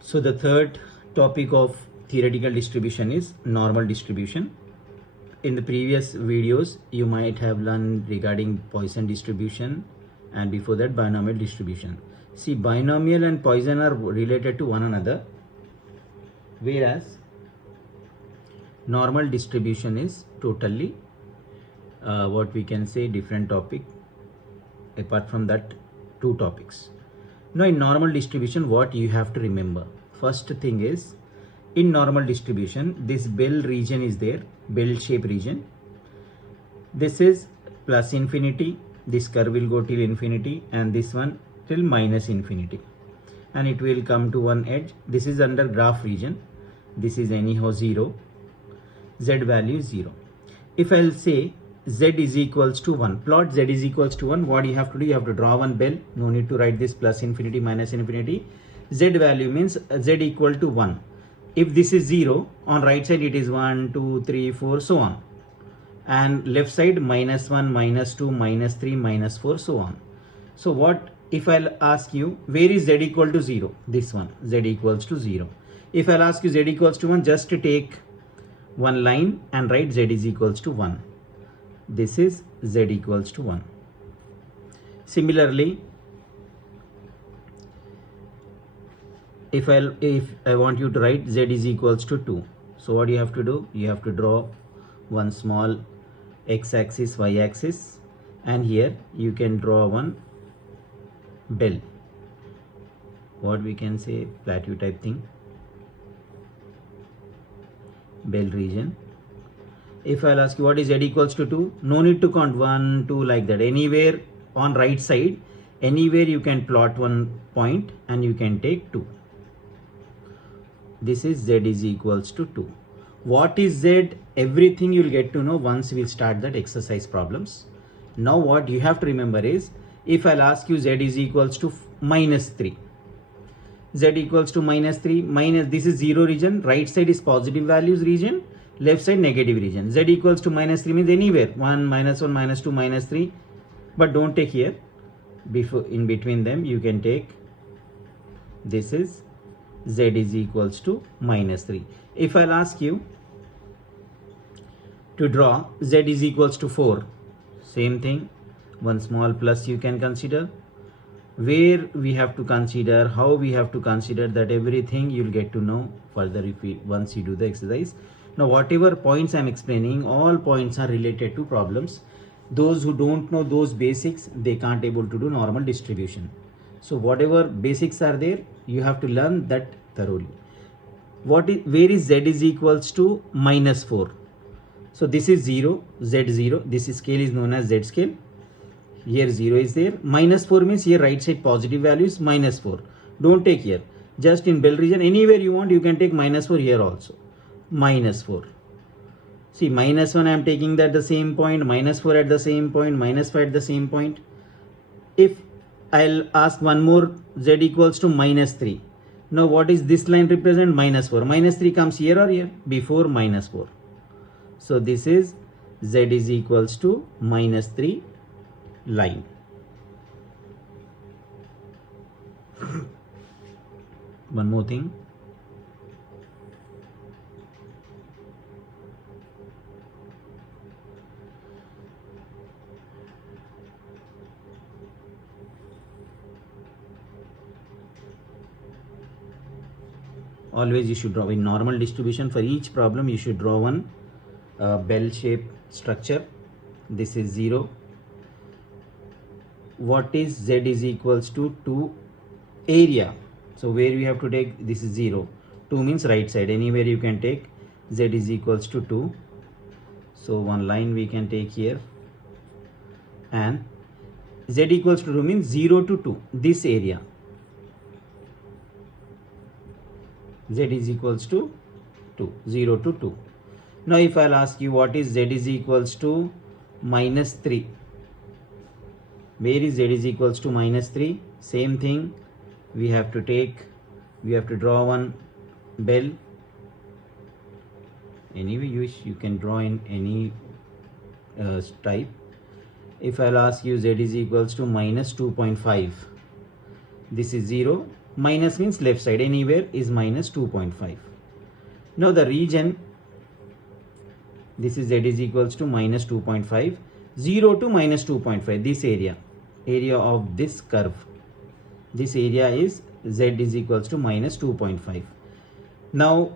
So the third topic of theoretical distribution is normal distribution. In the previous videos, you might have learned regarding Poisson distribution, and before that binomial distribution. See, binomial and Poisson are related to one another, whereas normal distribution is totally what we can say different topic apart from that two topics. Now in normal distribution, what you have to remember, first thing is, in normal distribution, this bell region is there, bell shape region. This is plus infinity, this curve will go till infinity, and this one till minus infinity, and it will come to one edge. This is under graph region. This is anyhow 0, z value is 0. If I'll say z is equals to 1, plot z is equals to 1, what you have to do, you have to draw one bell. No need to write this plus infinity minus infinity. Z value means z equal to 1. If this is 0, on right side it is 1, 2, 3, 4, so on, and left side minus 1, minus 2, minus 3, minus 4, so on. So what if I'll ask you, where is z equal to 0? This one, z equals to 0. If I'll ask you z equals to 1, just take one line and write z is equals to 1. This is z equals to 1. Similarly, if I want you to write z is equals to 2, so what you have to do, you have to draw one small x-axis, y-axis, and here you can draw one bell, what we can say plateau type thing, bell region. If I'll ask you what is z equals to 2, no need to count 1, 2 like that. Anywhere on right side, anywhere you can plot one point and you can take 2. This is z is equals to 2. What is z? Everything you'll get to know once we'll start that exercise problems. Now what you have to remember is, if I'll ask you z is equals to minus 3, z equals to minus 3, minus, this is 0 region, right side is positive values region, left side negative region. Z equals to minus 3 means anywhere 1, minus 1, minus 2, minus 3, but don't take here. Before, in between them you can take, this is z is equals to minus 3. If I'll ask you to draw z is equals to 4, same thing, one small plus you can consider. Where we have to consider, how we have to consider, that everything you'll get to know further if once you do the exercise. Now whatever points I'm explaining, all points are related to problems. Those who don't know those basics, they can't able to do normal distribution. So whatever basics are there, you have to learn that thoroughly. Where is z is equals to minus 4? So this is 0, z 0. This scale is known as z scale. Here 0 is there. Minus 4 means here right side positive value is minus 4. Don't take here. Just in bell region, anywhere you want, you can take minus 4 here also. Minus 4. See, minus 1 I am taking that the same point, minus 4 at the same point, minus 5 at the same point. If I'll ask one more, z equals to minus 3. Now what is this line represent? Minus 4. Minus 3 comes here or here? Before minus 4. So this is z is equals to minus 3 line. One more thing. Always you should draw in normal distribution. For each problem you should draw one bell shaped structure. This is 0. What is z is equals to 2 area? So where we have to take, this is 0. 2 means right side, anywhere you can take z is equals to 2. So one line we can take here, and z equals to 2 means 0 to 2, this area. Z is equals to 2, 0 to 2. Now if I'll ask you what is z is equals to minus 3, where is z is equals to minus 3? Same thing, we have to draw one bell. Anyway, you can draw in any type. If I'll ask you z is equals to minus 2.5, this is 0, minus means left side, anywhere is minus 2.5. Now the region, this is z is equals to minus 2.5, 0 to minus 2.5, this area of this curve, this area is z is equals to minus 2.5. Now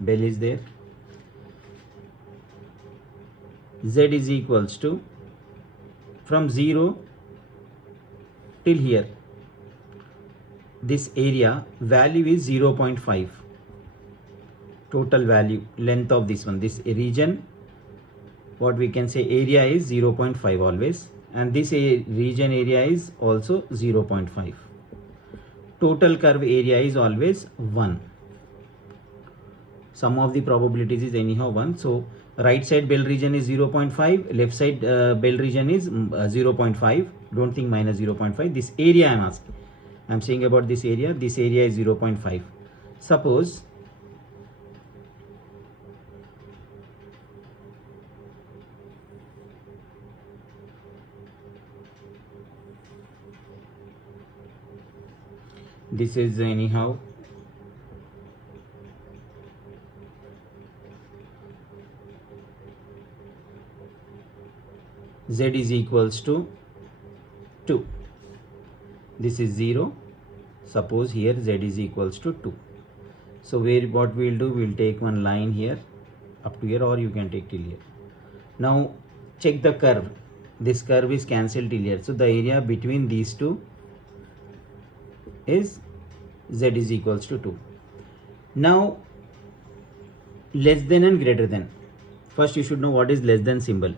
bell is there, z is equals to from 0 till here, this area value is 0.5, total value length of this one, this region, what we can say area is 0.5 always, and this region area is also 0.5. Total curve area is always 1. Sum of the probabilities is anyhow 1. So right side bell region is 0.5, left side bell region is 0.5. Don't think minus 0.5. This area I am asking, I am saying about this area is 0.5. Suppose this is anyhow z is equals to 2. This is 0. Suppose here z is equals to 2. So what we will do, we will take one line here up to here, or you can take till here. Now check the curve. This curve is cancelled till here. So the area between these two is z is equals to 2. Now less than and greater than. First you should know what is less than symbol.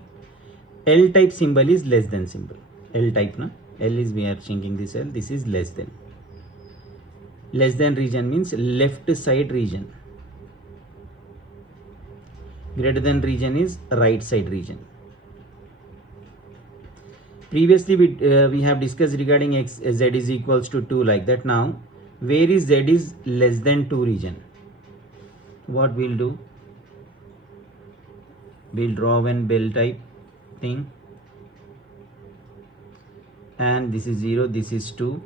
L type symbol is less than symbol. L type na. L is, we are thinking this L. This is less than. Less than region means left side region. Greater than region is right side region. Previously we have discussed regarding z is equals to 2 like that. Now where is z is less than 2 region? What we'll do? We'll draw one bell type thing, and this is 0, this is 2.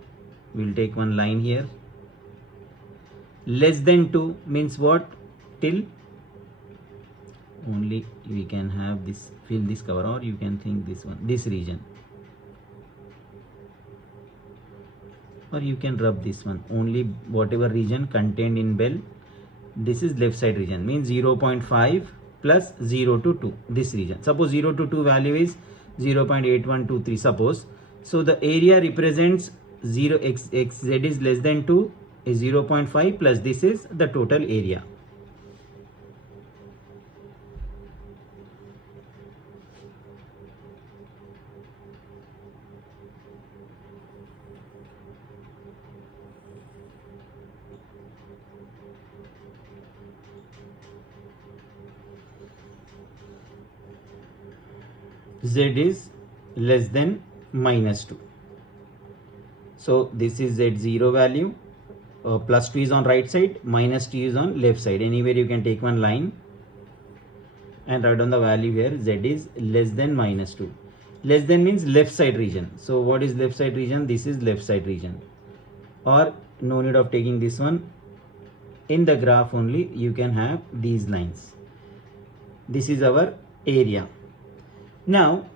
We'll take one line here. Less than 2 means what? Till only we can have this, fill this cover, or you can think this one, this region, or you can rub this one, only whatever region contained in bell. This is left side region, means 0.5 plus 0 to 2, this region. Suppose 0 to 2 value is 0.8123, suppose. So the area represents 0 x z is less than 2 is 0.5 plus this is the total area. Z is less than minus 2. So this is Z0 value. Plus 2 is on right side, minus 2 is on left side. Anywhere you can take one line and write down the value here. Z is less than minus 2. Less than means left side region. So what is left side region? This is left side region. Or no need of taking this one. In the graph only you can have these lines. This is our area. Now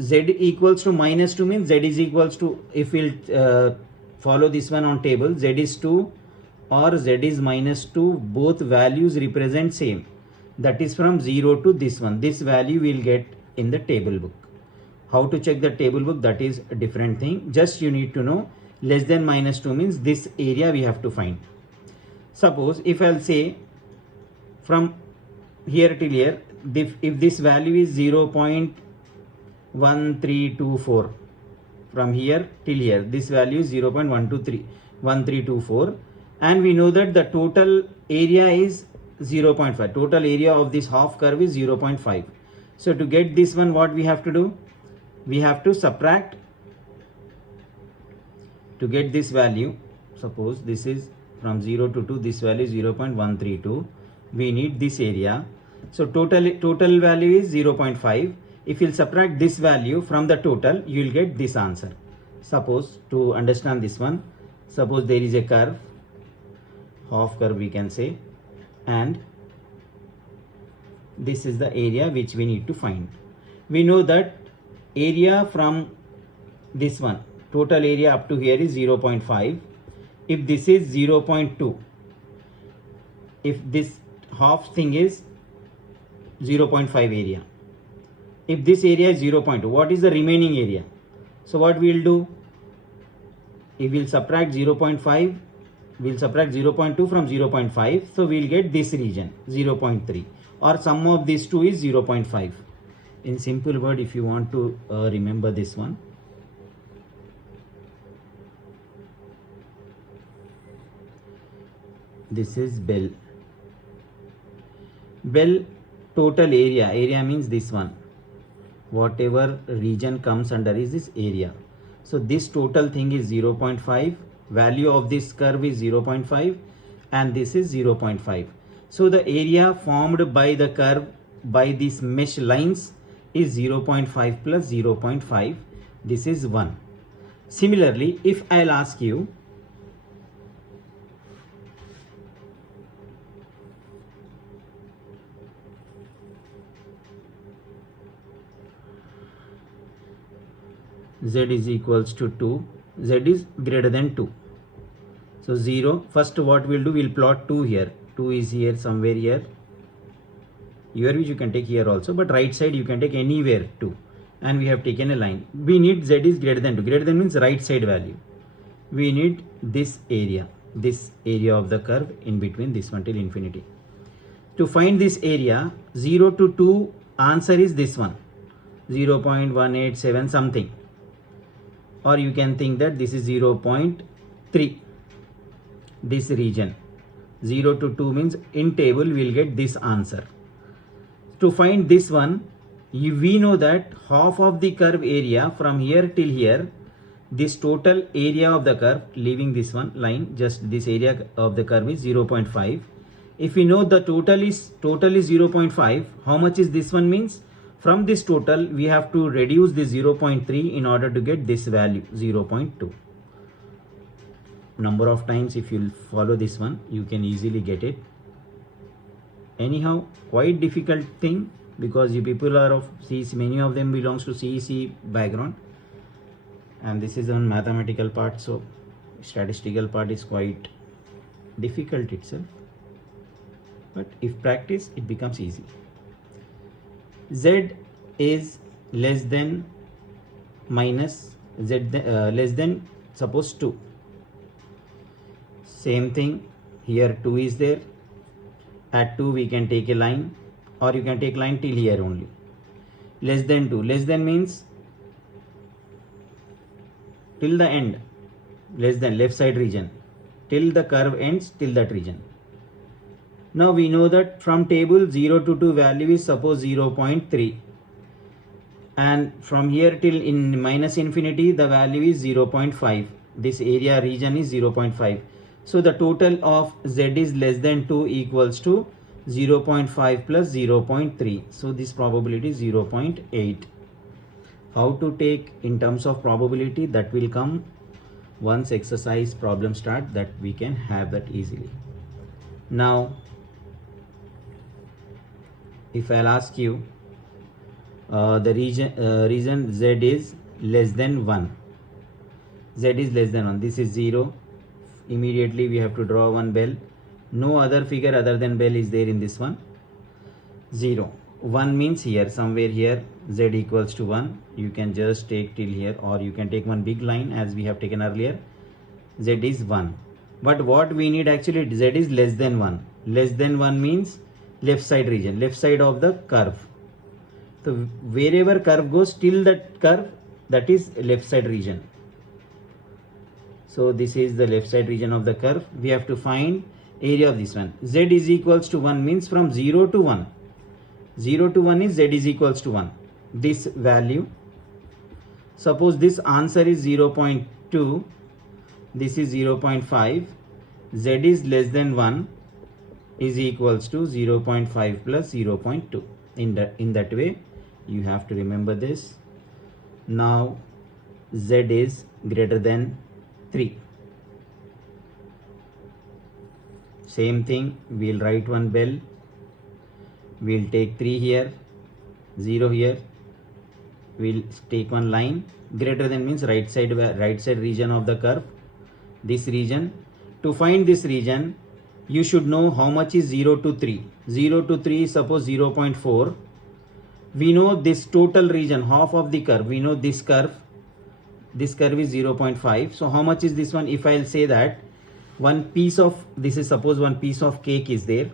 z equals to minus 2 means z is equals to, if we'll follow this one on table, z is 2 or z is minus 2, both values represent same. That is from 0 to this one. This value we'll get in the table book. How to check the table book, that is a different thing. Just you need to know less than minus 2 means this area we have to find. Suppose if I'll say from here till here, if this value is 0.1324, from here till here this value is 0.1324, and we know that the total area is 0.5. Total area of this half curve is 0.5. So to get this one, what we have to do? We have to subtract to get this value. Suppose this is from 0 to 2, this value is 0.132. We need this area. So total value is 0.5. If you'll subtract this value from the total, you will get this answer. Suppose, to understand this one, suppose there is a curve, half curve we can say, and this is the area which we need to find. We know that area from this one, total area up to here is 0.5. If this is 0.2, if this half thing is 0.5 area, if this area is 0.2, what is the remaining area? So what we will do, if we will subtract 0.5, we will subtract 0.2 from 0.5, so we will get this region 0.3, or sum of these two is 0.5. In simple word, if you want to remember this one, this is bell. Bell total area means this one, whatever region comes under is this area. So this total thing is 0.5, value of this curve is 0.5, and this is 0.5. So the area formed by the curve by these mesh lines is 0.5 plus 0.5. This is 1. Similarly, if I'll ask you, z is equals to 2, z is greater than 2. So 0, first what we'll do, we'll plot 2 here. 2 is here, somewhere here. Here which you can take here also, but right side you can take anywhere 2. And we have taken a line. We need z is greater than 2. Greater than means right side value. We need this area of the curve in between this one till infinity. To find this area, 0 to 2, answer is this one, 0.187 something. Or you can think that this is 0.3, this region. 0 to 2 means in table we will get this answer. To find this one, we know that half of the curve area from here till here, this total area of the curve, leaving this one line, just this area of the curve is 0.5. If we know the total is 0.5, how much is this one means? From this total, we have to reduce the 0.3 in order to get this value, 0.2. Number of times, if you follow this one, you can easily get it. Anyhow, quite difficult thing, because you people are of CEC, many of them belongs to CEC background. And this is on mathematical part, so statistical part is quite difficult itself. But if practice, it becomes easy. Z is less than minus Z less than suppose 2. Same thing here, 2 is there. At 2 we can take a line, or you can take line till here only. Less than 2, less than means till the end, less than left side region, till the curve ends, till that region. Now we know that from table 0 to 2 value is suppose 0.3, and from here till in minus infinity the value is 0.5. This area region is 0.5. So the total of z is less than 2 equals to 0.5 plus 0.3. So this probability is 0.8. How to take in terms of probability, that will come once exercise problem start, that we can have that easily. Now if I'll ask you the reason z is less than 1, z is less than 1, this is 0, immediately we have to draw one bell. No other figure other than bell is there in this one. 0, 1 means here, somewhere here, z equals to 1. You can just take till here, or you can take one big line as we have taken earlier. Z is 1. But what we need actually, z is less than 1. Less than 1 means left side region, left side of the curve. So wherever curve goes, till that curve, that is left side region. So this is the left side region of the curve. We have to find area of this one. Z is equals to 1 means from 0 to 1. 0 to 1 is z is equals to 1. This value, suppose this answer is 0.2, this is 0.5, z is less than 1, is equals to 0.5 plus 0.2. In that way you have to remember this. Now z is greater than 3. Same thing, we'll write one bell. We'll take 3 here, 0 here. We'll take one line. Greater than means right side region of the curve, this region. To find this region, you should know how much is 0 to 3. 0 to 3 is suppose 0.4. We know this total region, half of the curve. We know this curve is 0.5. So how much is this one? If I'll say that one piece of, this is suppose one piece of cake is there.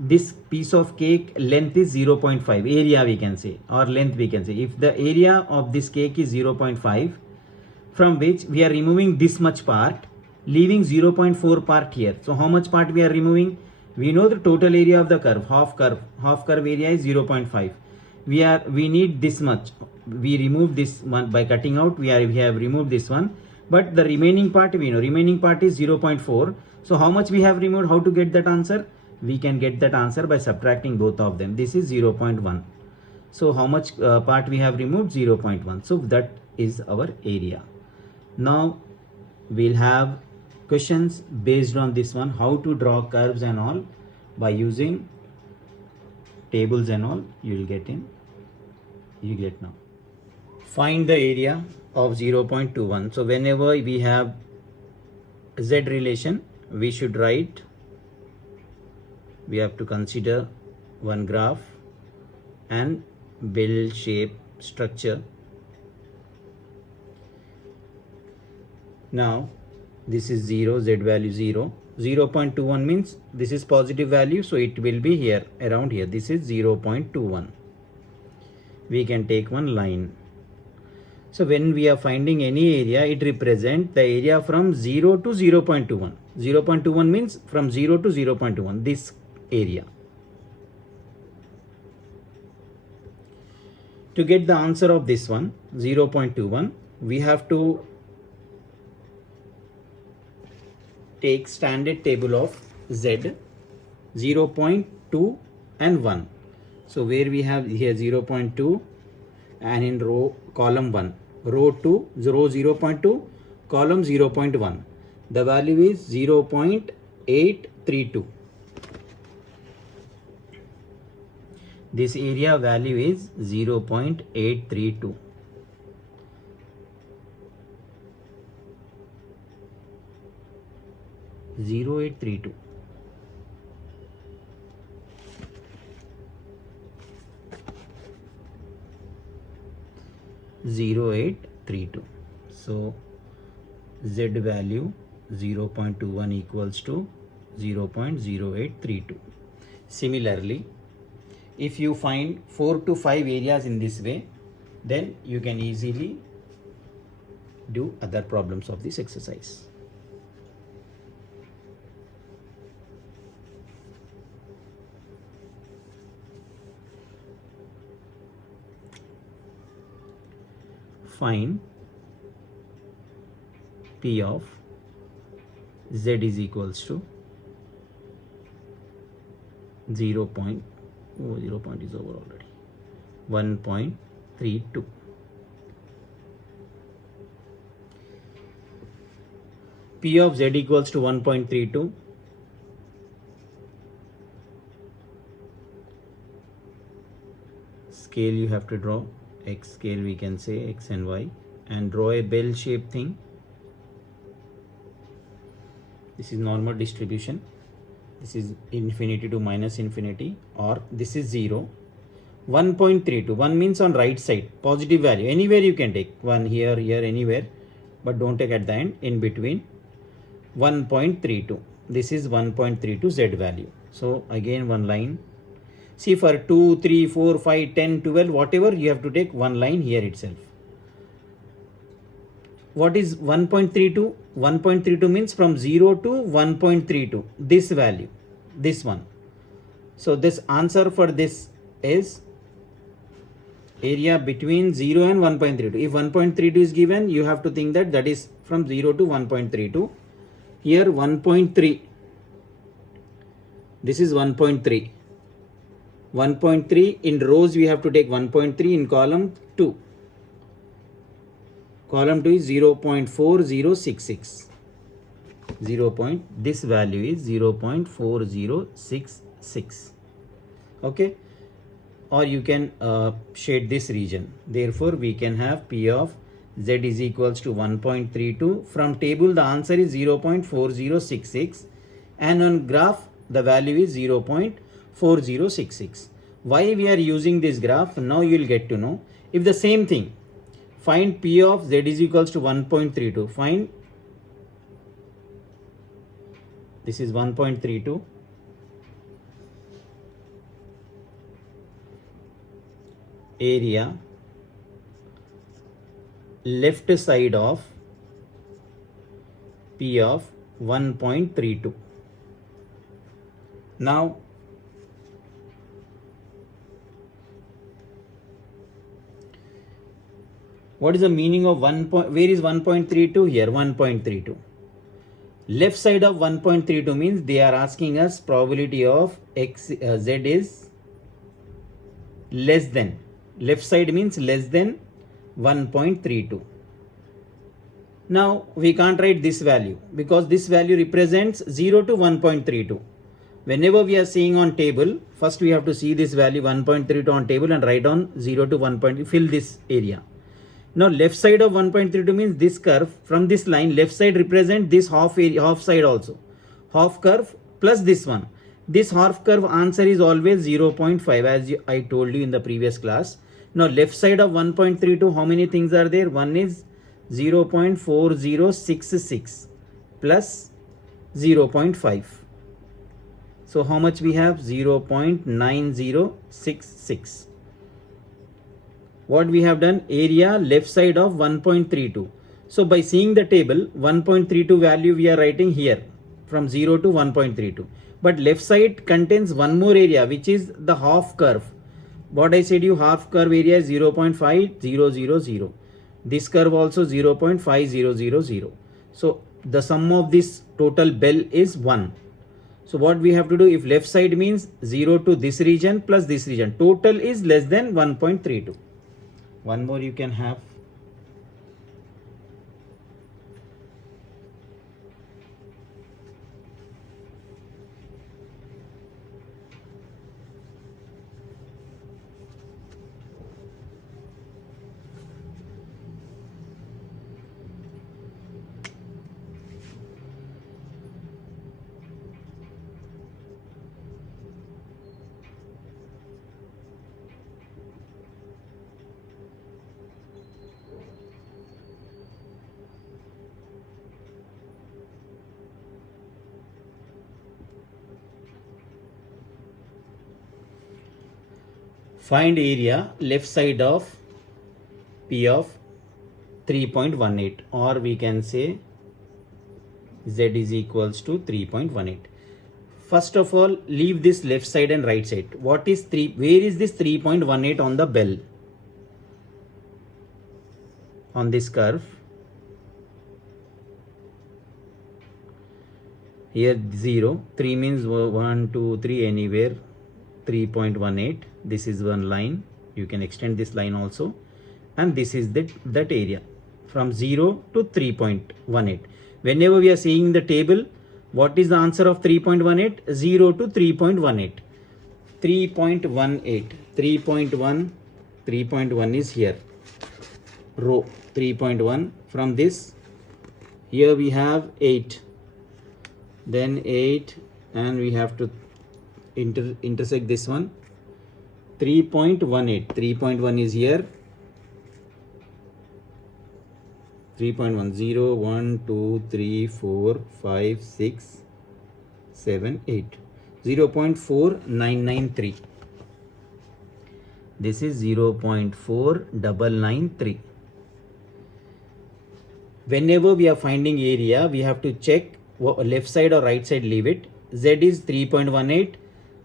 This piece of cake length is 0.5, area we can say, or length we can say. If the area of this cake is 0.5, from which we are removing this much part, leaving 0.4 part here. So how much part we are removing? We know the total area of the curve, half curve area is 0.5. We need this much. We remove this one by cutting out. We have removed this one, but the remaining part we know. Remaining part is 0.4. So how much we have removed? How to get that answer? We can get that answer by subtracting both of them. This is 0.1. So how much part we have removed? 0.1. So that is our area. Now we'll have questions based on this one, how to draw curves and all by using tables and all. You get now. Find the area of 0.21. So whenever we have z relation, we should write, we have to consider one graph and bell shape structure. Now this is 0, z value 0. 0.21 means this is positive value, so it will be here, around here. This is 0.21. We can take one line. So when we are finding any area, it represents the area from 0 to 0.21. 0.21 means from 0 to 0.21, this area. To get the answer of this one, 0.21, we have to take standard table of z, 0.2 and 1. So where we have here 0.2 and in column 1, row 0.2, column 0.1. The value is 0.832. This area value is 0.832. So z value 0.21 equals to 0.0832. Similarly, if you find 4 to 5 areas in this way, then you can easily do other problems of this exercise. Find P of z is equals to 0 point is over already, 1.32. P of z equals to 1.32. Scale you have to draw, x scale we can say, x and y, and draw a bell shaped thing. This is normal distribution. This is infinity to minus infinity, or this is 0. 1.32, 1 means on right side, positive value, anywhere you can take, 1 here, anywhere, but don't take at the end, in between. 1.32, this is 1.32 z value. So again one line. See, for 2, 3, 4, 5, 10, 12, whatever, you have to take one line here itself. What is 1.32? 1.32 means from 0 to 1.32, this value, this one. So this answer for this is area between 0 and 1.32. If 1.32 is given, you have to think that that is from 0 to 1.32. Here 1.3. This is 1.3. 1.3 in rows we have to take 1.3, in column 2. Column 2 is 0.4066. This value is 0.4066. Okay, or you can shade this region. Therefore we can have P of Z is equals to 1.32. From table the answer is 0.4066 and on graph the value is 0.4066. Why we are using this graph? Now you will get to know. If the same thing, find P of Z is equals to 1.32. Find, this is 1.32. Area left side of P of 1.32. Now what is the meaning of 1 point? Where is 1.32? Here 1.32. Left side of 1.32 means they are asking us probability of Z is less than. Left side means less than 1.32. Now we can't write this value because this value represents 0 to 1.32. Whenever we are seeing on table, first we have to see this value 1.32 on table and write on 0 to 1. Fill this area. Now left side of 1.32 means this curve from this line, left side represent this half area, half side also. Half curve plus this one. This half curve answer is always 0.5 as I told you in the previous class. Now left side of 1.32, how many things are there? One is 0.4066 plus 0.5. So how much we have? 0.9066. What we have done? Area left side of 1.32. So by seeing the table, 1.32 value we are writing here from 0 to 1.32. But left side contains one more area which is the half curve. What I said you, half curve area is 0.5000. This curve also 0.5000. So the sum of this total bell is 1. So what we have to do, if left side means 0 to this region plus this region, total is less than 1.32. One more you can have. Find area left side of P of 3.18, or we can say Z is equals to 3.18. First of all, leave this left side and right side. What is 3? Where is this 3.18 on the bell? On this curve. Here 0, 3 means 1, 2, 3 anywhere. 3.18. This is one line. You can extend this line also. And this is that area from 0 to 3.18. Whenever we are seeing the table, what is the answer of 3.18? 0 to 3.18. 3.18. 3.1 is here. Row 3.1. From this, here we have 8. Then 8, and we have to intersect this one. 3.18. 3.1 is here. 3.1, 0, 1, 2, 3, 4, 5, 6, 7, 8. 0.4993. This is 0.4993. Whenever we are finding area, we have to check left side or right side, leave it. Z is 3.18.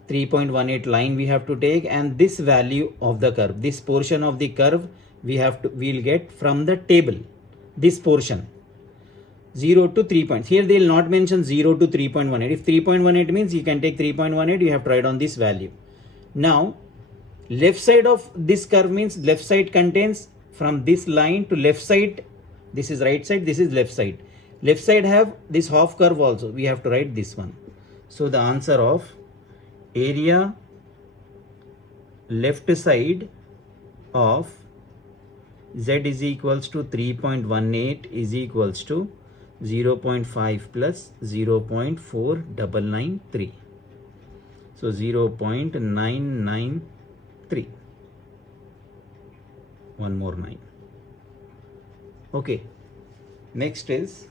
3.18 line we have to take, and this value of the curve, this portion of the curve we'll get from the table. This portion 0 to 3 points. Here they will not mention 0 to 3.18. If 3.18 means you can take 3.18, you have to write on this value. Now left side of this curve means left side contains from this line to left side. This is right side, this is left side. Left side have this half curve also. We have to write this one. So the answer of area left side of z is equals to 3.18 is equals to 0.5 plus 0.4993. So 0.993. One more 9. Okay. Next is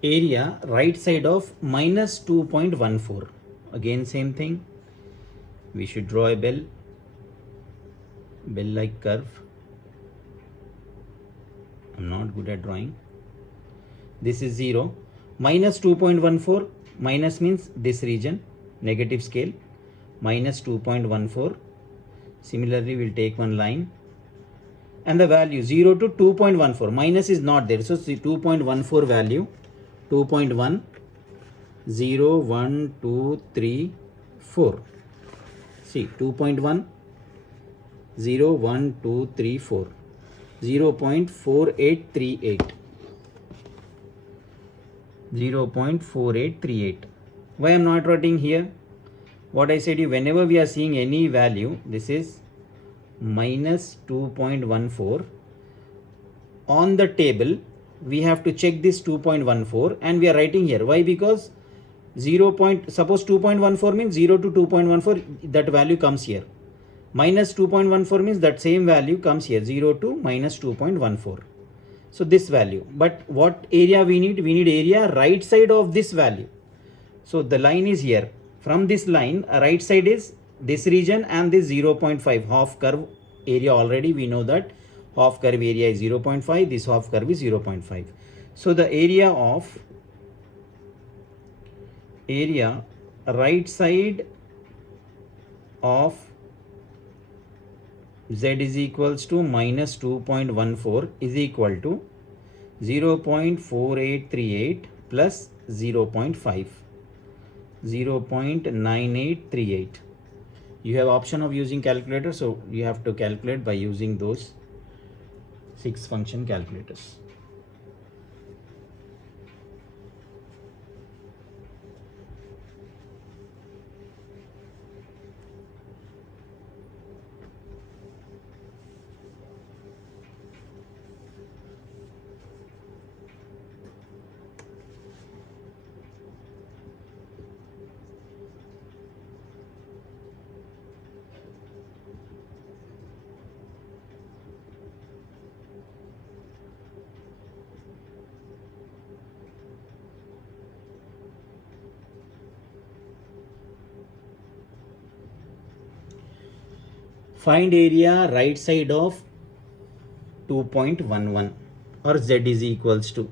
area right side of minus 2.14. Again same thing. We should draw a bell like curve. I'm not good at drawing. This is 0. Minus 2.14. Minus means this region, negative scale. Minus 2.14. Similarly, we'll take one line. And the value 0 to 2.14. Minus is not there. So 2.14 value. 2.1, 0, 1, 2, 3, 4. See 2.1, 0, 1, 2, 3, 4. 0.4838. 0.4838. Why I am not writing here? What I said, whenever we are seeing any value, this is minus 2.14 on the table. We have to check this 2.14 and we are writing here. Why? Because suppose 2.14 means 0 to 2.14, that value comes here. Minus 2.14 means that same value comes here, 0 to minus 2.14. So this value. But what area we need? We need area right side of this value. So the line is here. From this line, right side is this region and this 0.5 half curve area. Already we know that half curve area is 0.5, this half curve is 0.5. So the area right side of z is equals to minus 2.14 is equal to 0.4838 plus 0.5, 0.9838. You have option of using calculator, so you have to calculate by using those 6 function calculators. Find area right side of 2.11 or z is equals to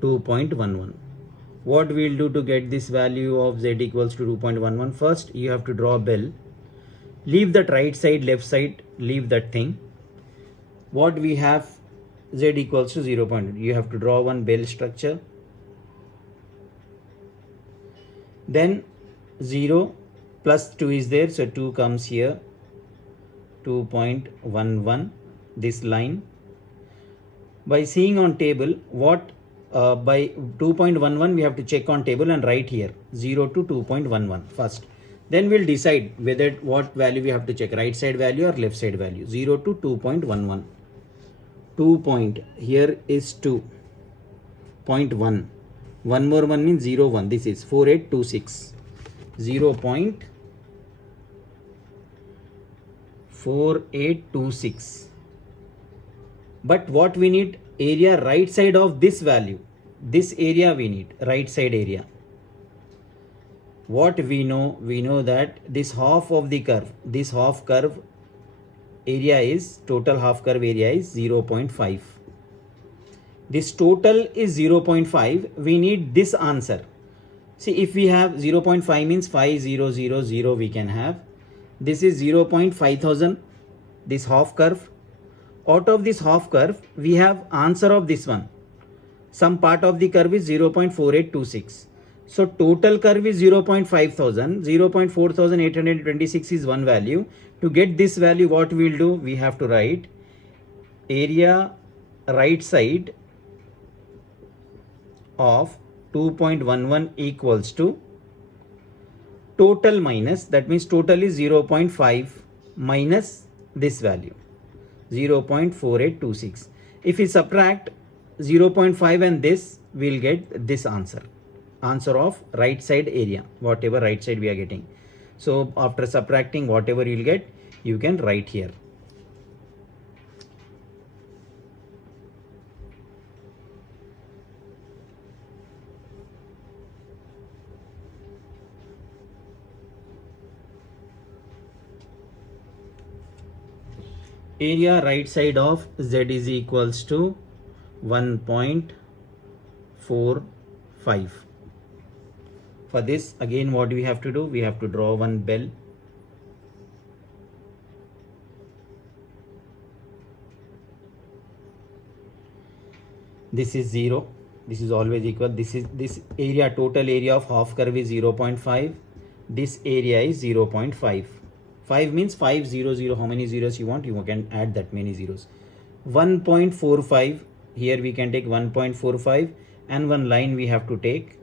2.11. What we'll do to get this value of z equals to 2.11? First, you have to draw a bell. Leave that right side, left side, leave that thing. What we have, z equals to 0. You have to draw one bell structure. Then 0 plus 2 is there, so 2 comes here, 2.11, this line. By seeing on table, what by 2.11 we have to check on table and write here 0 to 2.11 first. Then we'll decide whether what value we have to check, right side value or left side value. 0 to 2.11. 2 point, here is 2.1. One more 1 means 0, 1. This is 4826. 0.4826. But what we need, area right side of this value. This area we need, right side area. What we know that this half of the curve, this half curve area is, total half curve area is 0.5. This total is 0.5. We need this answer. See, if we have 0.5 means 5000 we can have. This is 0.5000, this half curve. Out of this half curve, we have answer of this one. Some part of the curve is 0.4826. So total curve is 0.5000. 0.4826 is one value. To get this value, what we will do? We have to write area right side of 2.11 equals to total minus, that means total is 0.5 minus this value 0.4826. If we subtract 0.5 and this, we'll get this answer of right side area, whatever right side we are getting. So after subtracting whatever you'll get, you can write here. Area right side of Z is equals to 1.45. For this, again, what we have to do? We have to draw one bell. This is 0. This is always equal. This area, total area of half curve is 0.5. This area is 0.5. 5 means 500. How many zeros you want? You can add that many zeros. 1.45. Here we can take 1.45 and one line we have to take.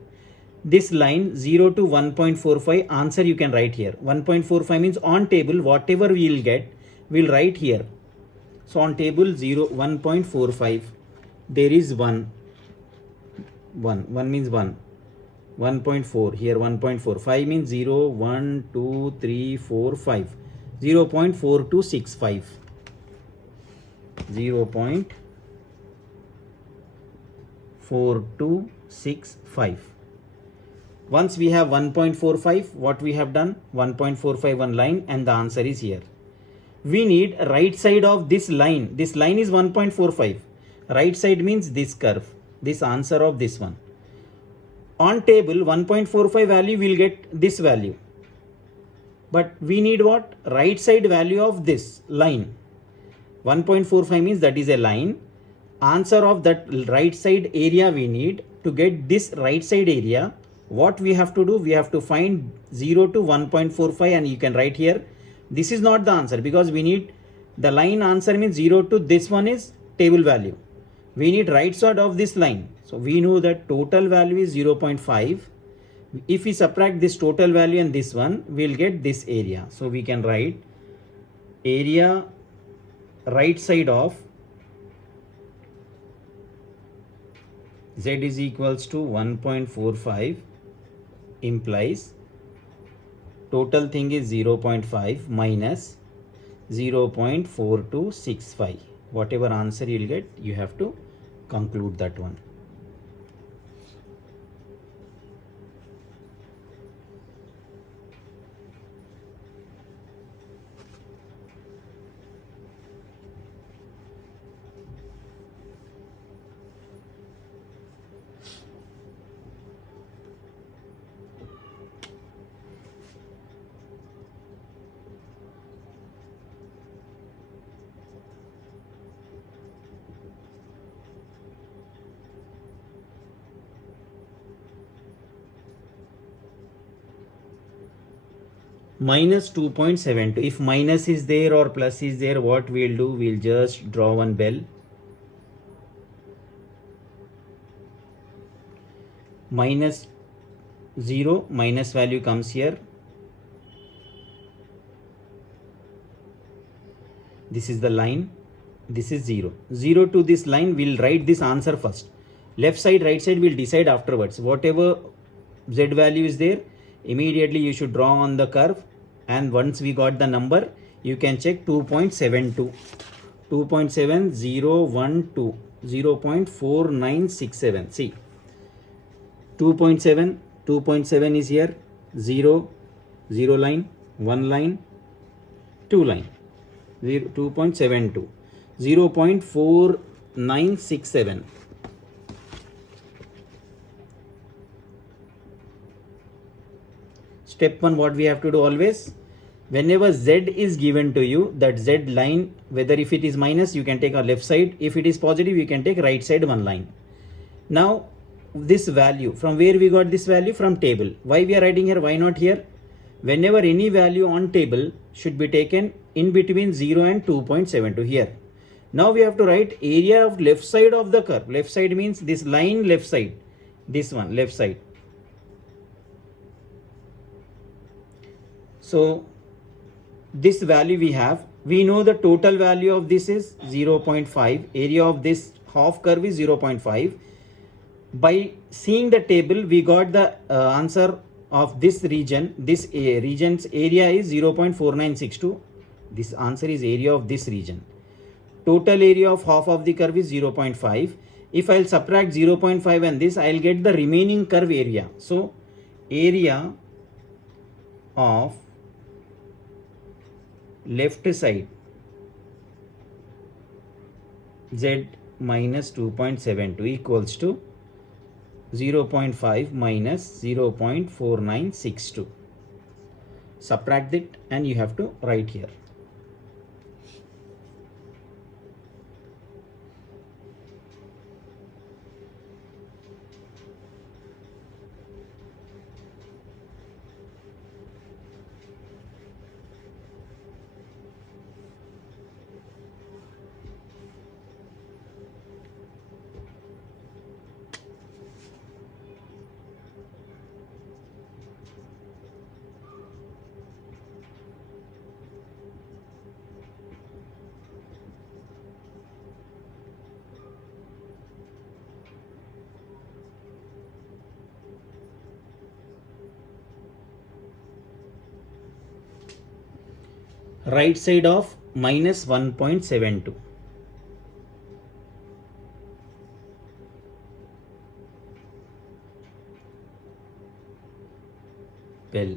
This line 0 to 1.45, answer you can write here. 1.45 means on table whatever we will get, we'll write here. So on table 1.45, there is 1 means 1. 1.4 here, 1.4. 5 means 0, 1, 2, 3, 4, 5. 0.4265. 0.4265. Once we have 1.45, what we have done? 1.45 one line and the answer is here. We need right side of this line. This line is 1.45. Right side means this curve, this answer of this one. On table 1.45 value will get this value. But we need what? Right side value of this line. 1.45 means that is a line. Answer of that right side area we need. To get this right side area, what we have to do? We have to find 0 to 1.45 and you can write here. This is not the answer because we need the line answer means 0 to this one is table value. We need right side of this line. So we know that total value is 0.5. If we subtract this total value and this one, we'll get this area. So we can write area right side of Z is equals to 1.45 implies total thing is 0.5 minus 0.4265. Whatever answer you'll get, you have to conclude that one. Minus 2.72. If minus is there or plus is there, what we'll do? We'll just draw one bell. Minus 0, minus value comes here. This is the line. This is 0. 0 to this line, we'll write this answer first. Left side, right side, we'll decide afterwards. Whatever Z value is there, Immediately you should draw on the curve, and once we got the number, you can check 2.72, 2.7012, 0.4967. See, 2.7, 2.7 is here, 0, 0 line, 1 line, 2 line, 2.72, 0.4967. Step 1, what we have to do always, whenever z is given to you, that z line, whether if it is minus, you can take a left side, if it is positive, you can take right side one line. Now this value, from where we got this value? From table. Why we are writing here, why not here? Whenever any value on table should be taken in between 0 and 2.72 here. Now we have to write area of left side of the curve. Left side means this line left side, this one left side. So this value we have, we know the total value of this is 0.5, area of this half curve is 0.5. By seeing the table, we got the answer of this region. This region's area is 0.4962. This answer is area of this region. Total area of half of the curve is 0.5. If I'll subtract 0.5 and this, I'll get the remaining curve area. So area of left side z minus 2.72 equals to 0.5 minus 0.4962. Subtract it and you have to write here. Right side of minus 1.72. Well,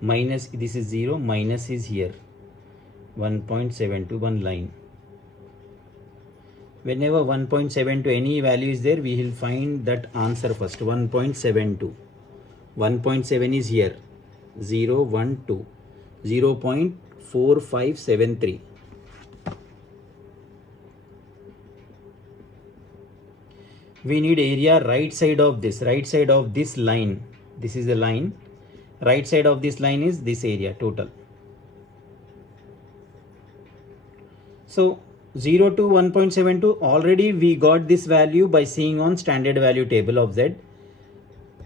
minus, this is 0, minus is here, 1.72, one line. Whenever 1.72 any value is there, we will find that answer first. 1.72, 1.7 is here, 0, 1, 2, 0.4573. We need area right side of this line. This is a line. Right side of this line is this area total. So 0 to 1.72, already we got this value by seeing on standard value table of z.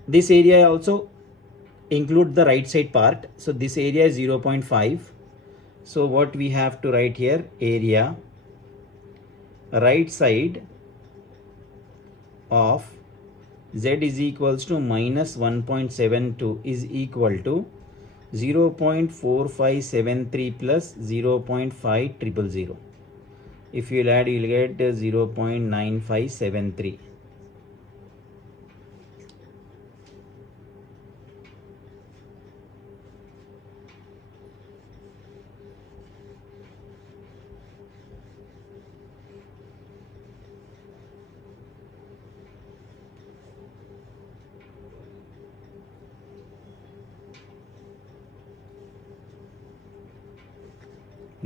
This area also include the right side part. So this area is 0.5. So what we have to write here, area right side of z is equals to minus 1.72 is equal to 0.4573 plus 0.5000. If you add, you will get 0.9573.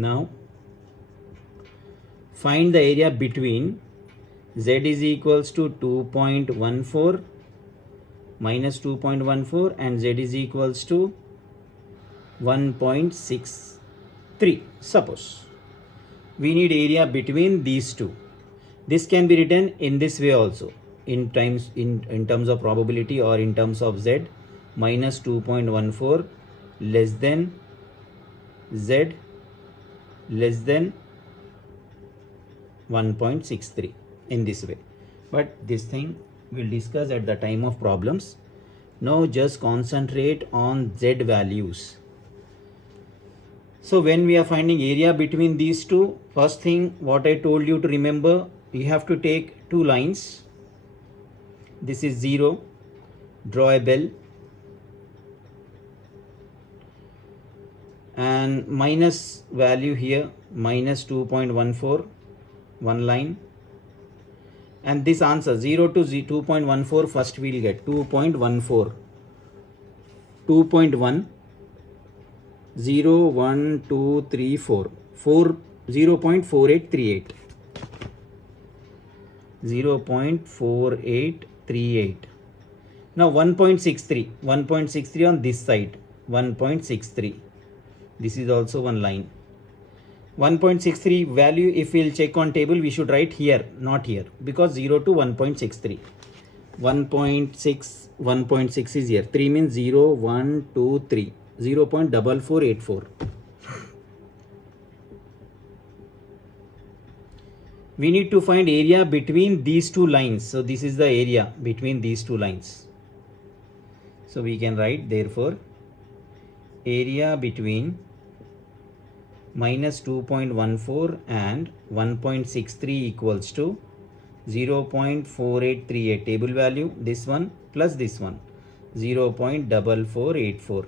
Now find the area between z is equals to 2.14 minus 2.14 and z is equals to 1.63. Suppose we need area between these two. This can be written in this way also, in terms of probability or in terms of z, minus 2.14 less than z less than 1.63 in this way. But this thing we'll discuss at the time of problems. Now just concentrate on Z values. So when we are finding area between these two, first thing what I told you to remember, you have to take two lines. This is 0, draw a bell, and minus value here, minus 2.14, one line, and this answer 0 to 2.14, first we'll get 2.14, 2.1, 0, 1, 2, 3, 4, 0.4838, 0.4838. Now 1.63 on this side, 1.63, this is also one line. 1.63 value, if we'll check on table, we should write here, not here, because 0 to 1.63. 1.6 is here. 3 means 0, 1, 2, 3. 0.4484. We need to find area between these two lines. So this is the area between these two lines. So we can write, therefore, area between minus 2.14 and 1.63 equals to 0.4838, table value, this one plus this one, 0.4484.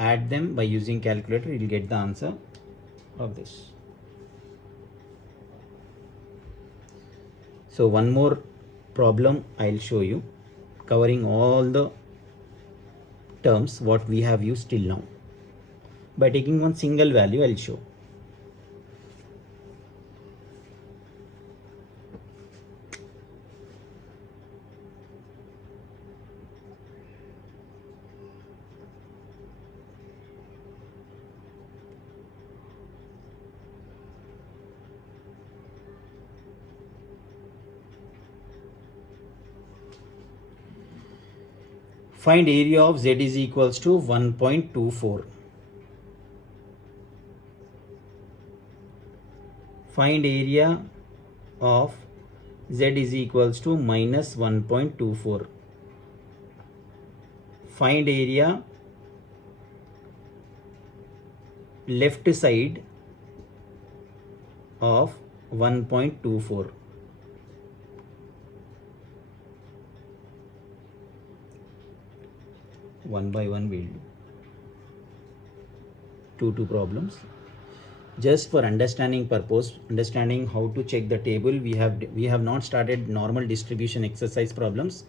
Add them by using calculator, you will get the answer of this. So one more problem I'll show you, covering all the terms what we have used till now. By taking one single value, I'll show. Find area of Z is equals to 1.24. Find area of Z is equals to minus 1.24. Find area left side of 1.24. One by one we'll do two problems. Just for understanding purpose, understanding how to check the table, we have not started normal distribution exercise problems.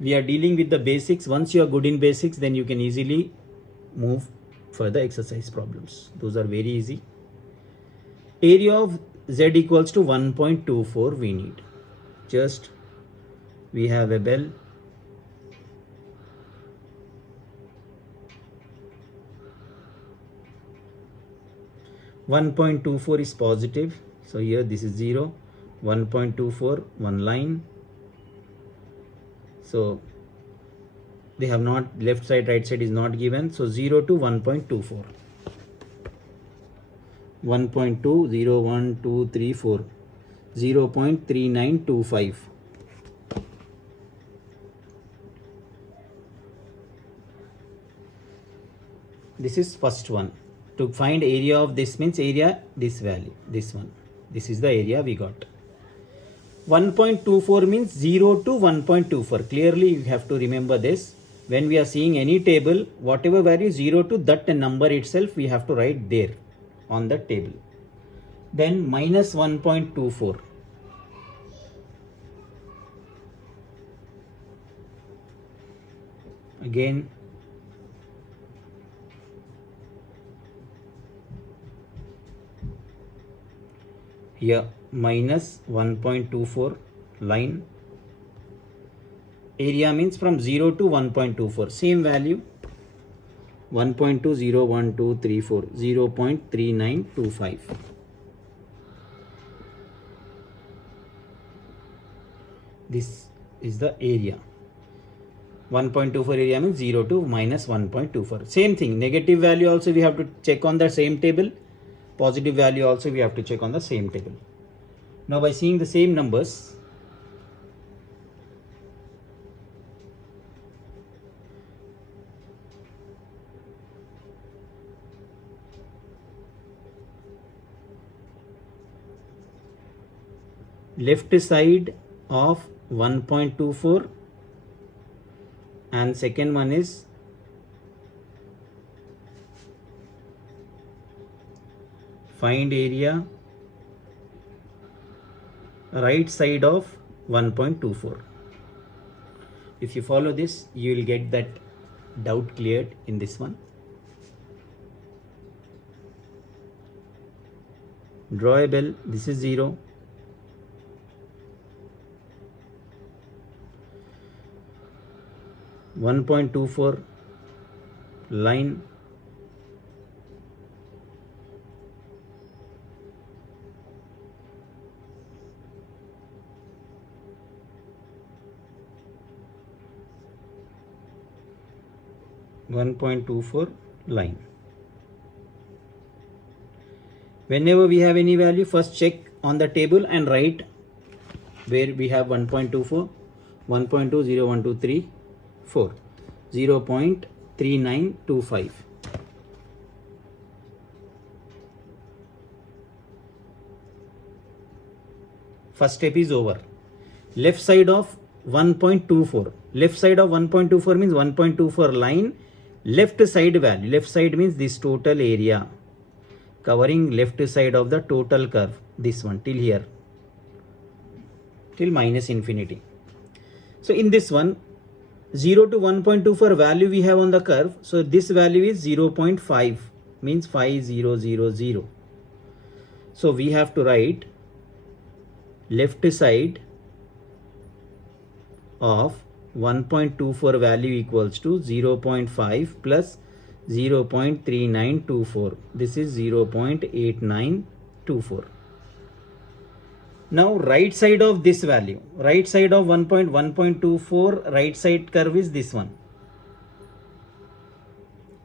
We are dealing with the basics. Once you are good in basics, then you can easily move for the exercise problems. Those are very easy. Area of Z equals to 1.24 we need. Just we have a bell. .24 is positive, so here this is 0, 1.24, one line. So they have not, left side, right side is not given, so 0 to 1.24. 1.2, 0, 1, 2, 3, 4, 0.3925. This is first one. To find area of this means area, this value, this one. This is the area we got. 1.24 means 0 to 1.24. Clearly you have to remember this. When we are seeing any table, whatever value 0 to that number itself, we have to write there on the table. Then minus 1.24. Again, here minus 1.24 line. Area means from 0 to 1.24, same value, 1.2, 0, 1, 2, 3, 4, 0.3925. This is the area. 1.24 area means 0 to minus 1.24. Same thing, negative value also we have to check on the same table. Positive value also we have to check on the same table. Now by seeing the same numbers, left side of 1.24 and second one is find area right side of 1.24. If you follow this, you will get that doubt cleared in this one. Draw a bell. This is 0. (1.24) line, line. Whenever we have any value, first check on the table and write where we have 1.24, 1.2, 0, 1, 2, 3, 4, 0.3925. First step is over. Left side of 1.24. Left side of 1.24 means 1.24 line. Left side value. Left side means this total area covering left side of the total curve. This one till here, till minus infinity. So in this one, 0 to 1.24 value we have on the curve. So this value is 0.5, means 5000. So we have to write left side of 1.24 value equals to 0.5 plus 0.3924. This is 0.8924. Now right side of this value, right side of 1.1.24, right side curve is this one.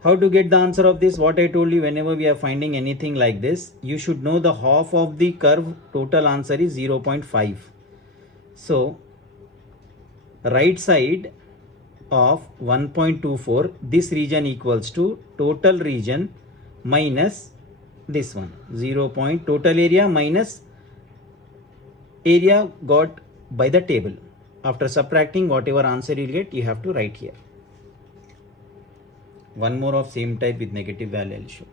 How to get the answer of this? What I told you, whenever we are finding anything like this, you should know the half of the curve. Total answer is 0.5. So right side of 1.24, this region equals to total region minus this one, 0. Total area minus area got by the table. After subtracting, whatever answer you get, you have to write here. One more of same type with negative value I'll show.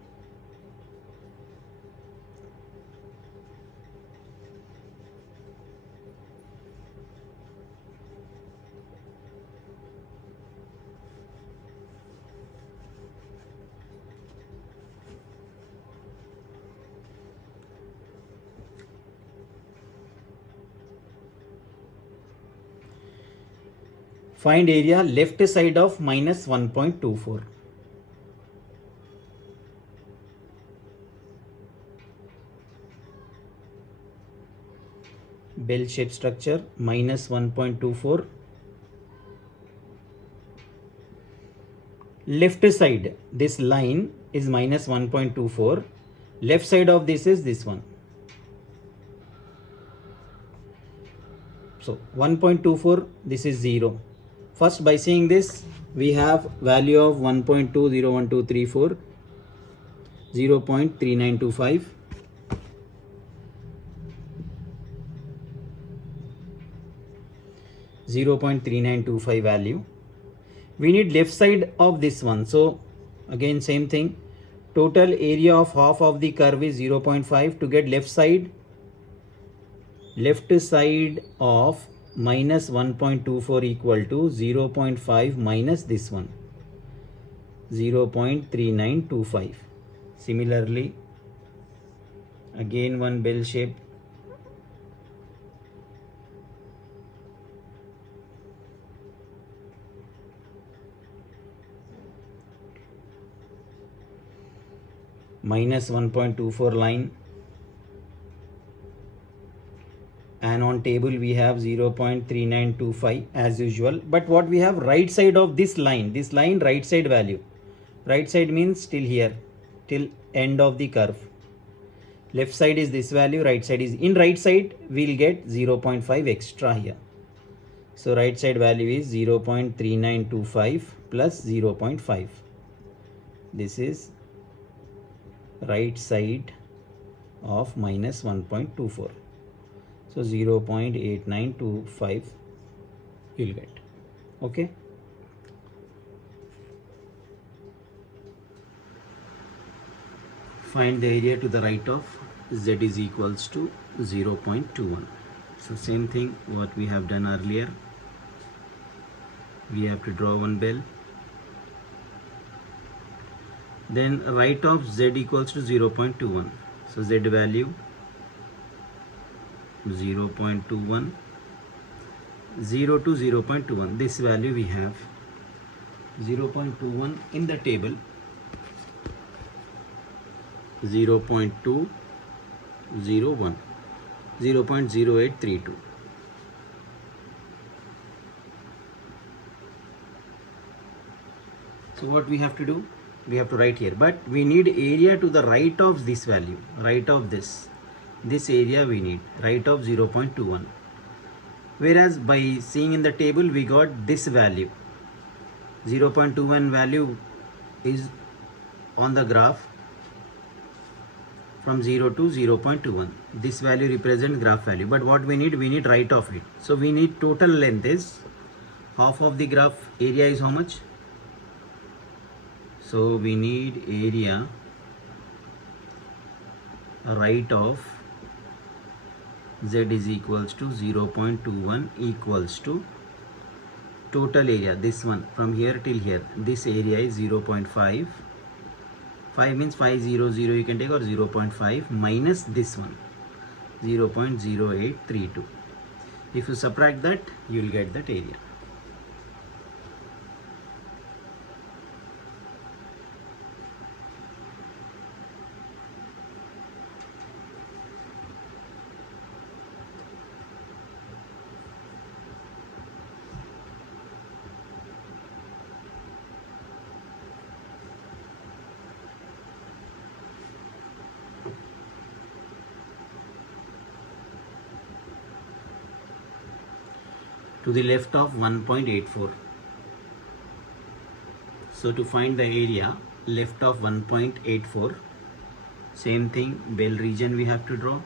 Find area left side of minus 1.24. Bell shape structure, minus 1.24. Left side, this line is minus 1.24. Left side of this is this one. So 1.24, this is 0. First, by saying this, we have value of 1.2, 0, 1, 2, 3, 4, 0.3925. (0.3925) value. We need left side of this one. So again same thing. Total area of half of the curve is 0.5. To get left side of minus 1.24 equal to 0.5 minus this one, 0.3925. Similarly, again one bell shape. Minus 1.24 line, and on table we have 0.3925 as usual. But what we have, right side of this line right side value, right side means till here, till end of the curve. Left side is this value, right side is, in right side we'll get 0.5 extra here. So right side value is 0.3925 plus 0.5. This is right side of minus 1.24. So 0.8925 you'll get. Okay. Find the area to the right of z is equals to 0.21. So same thing what we have done earlier. We have to draw one bell. Then right of z equals to 0.21. So z value 0.21, 0 to 0.21. This value we have 0.21 in the table, 0.201, 0.0832. So what we have to do? We have to write here, but we need area to the right of this value, right of this area we need, right of 0.21. Whereas by seeing in the table we got this value, 0.21 value is on the graph from 0 to 0.21. This value represents graph value, but what we need right of it. So we need total length is half of the graph area is how much? So we need area right of z is equals to 0.21 equals to total area, this one from here till here, this area is 0.5. 5 means 500 you can take, or 0.5 minus this one 0.0832. If you subtract that, you will get that area. To the left of 1.84. So to find the area left of 1.84, same thing, bell region we have to draw.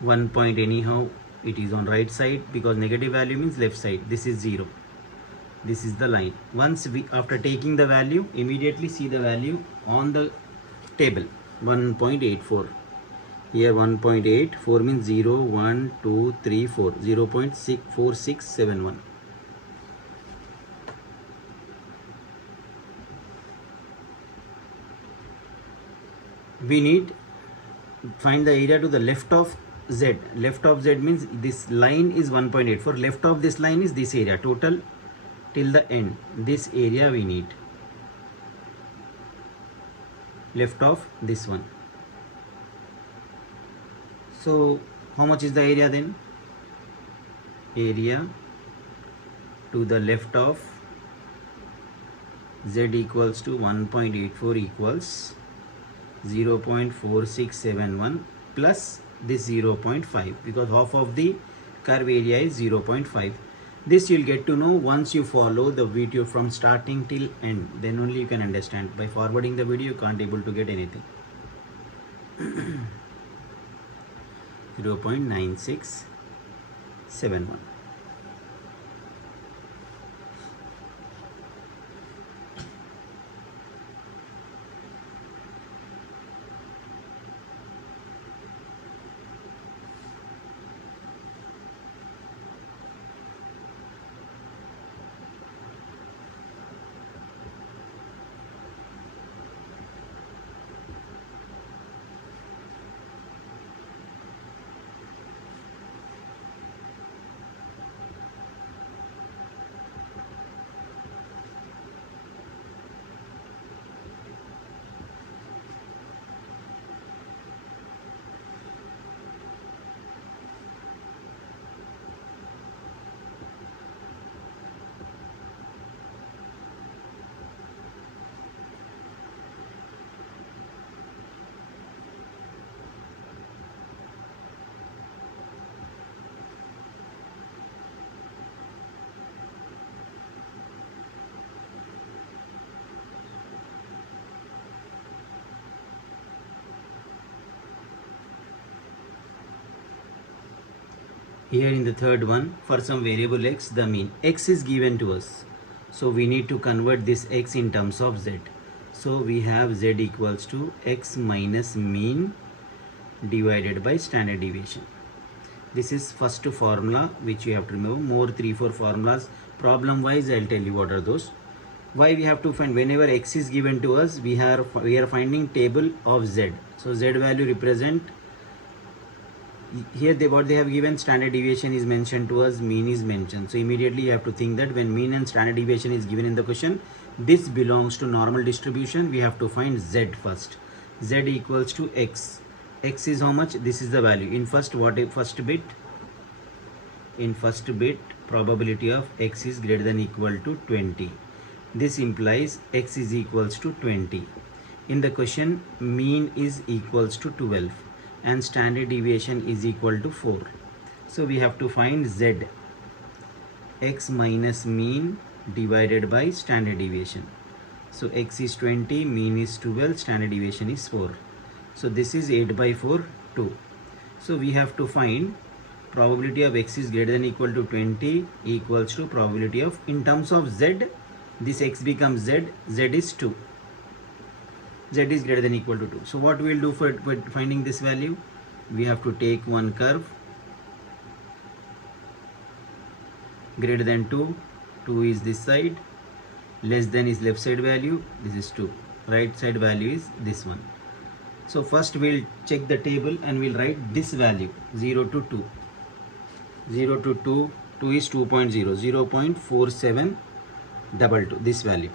1 point anyhow it is on right side, because negative value means left side. This is 0. This is the line. Once we, after taking the value, immediately see the value on the table, 1.84. Here 1.84 means 0, 1, 2, 3, 4, 0.4671. We need find the area to the left of z. Left of z means this line is 1.84. Left of this line is this area, total till the end. This area we need. Left of this one. So how much is the area then? Area to the left of z equals to 1.84 equals 0.4671 plus this 0.5, because half of the curve area is 0.5. This you'll get to know once you follow the video from starting till end. Then only you can understand. By forwarding the video, you can't able to get anything. 0.9671. Here in the third one, for some variable x, the mean x is given to us, so we need to convert this x in terms of z. So we have z equals to x minus mean divided by standard deviation. This is first formula which you have to remember. More 3-4 formulas problem wise I'll tell you what are those. Why we have to find, whenever x is given to us, we are finding table of z. So z value represent, here what they have given, standard deviation is mentioned to us, mean is mentioned. So immediately you have to think that when mean and standard deviation is given in the question, this belongs to normal distribution. We have to find z first. Z equals to x. X is how much? This is the value. In first bit, probability of x is greater than equal to 20. This implies x is equals to 20. In the question, mean is equals to 12 and standard deviation is equal to 4. So we have to find z, x minus mean divided by standard deviation. So x is 20, mean is 12, standard deviation is 4. So this is 8 by 4, 2. So we have to find probability of x is greater than equal to 20 equals to probability of, in terms of z, this x becomes z, z is 2. Z is greater than equal to 2. So what we will do for finding this value? We have to take one curve greater than 2. 2 is this side, less than is left side value, this is 2. Right side value is this one. So first we'll check the table and we'll write this value 0 to 2. 0 to 2, 2 is 2.0, 0.4722, this value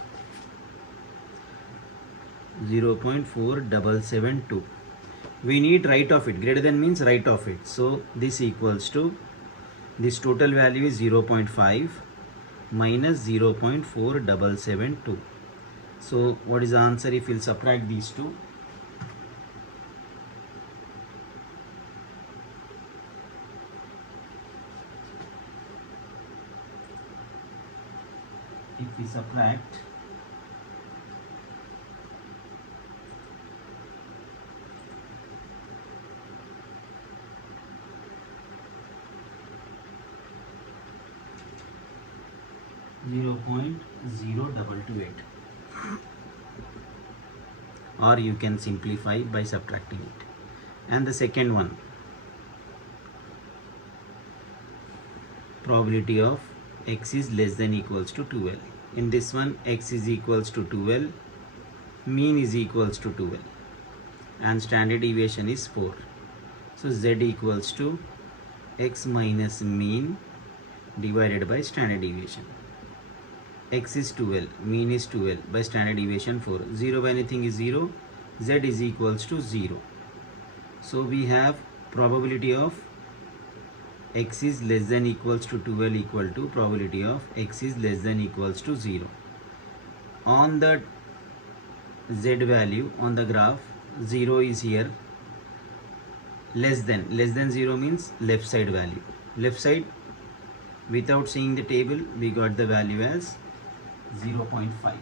0.4772. We need right of it. Greater than means right of it. So this equals to, this total value is 0.5 minus 0.4772. So what is the answer if we'll subtract these two? If we subtract, (0.0228), or you can simplify by subtracting it. And the second one, probability of x is less than equals to 12. In this one, x is equals to 12, mean is equals to 12, and standard deviation is 4. So z equals to x minus mean divided by standard deviation. X is 12, mean is 12, by standard deviation 4. 0 by anything is 0, z is equals to 0. So we have probability of x is less than equals to 12 equal to probability of x is less than equals to 0. On the z value on the graph, 0 is here, less than 0 means left side value. Left side, without seeing the table, we got the value as 0.5.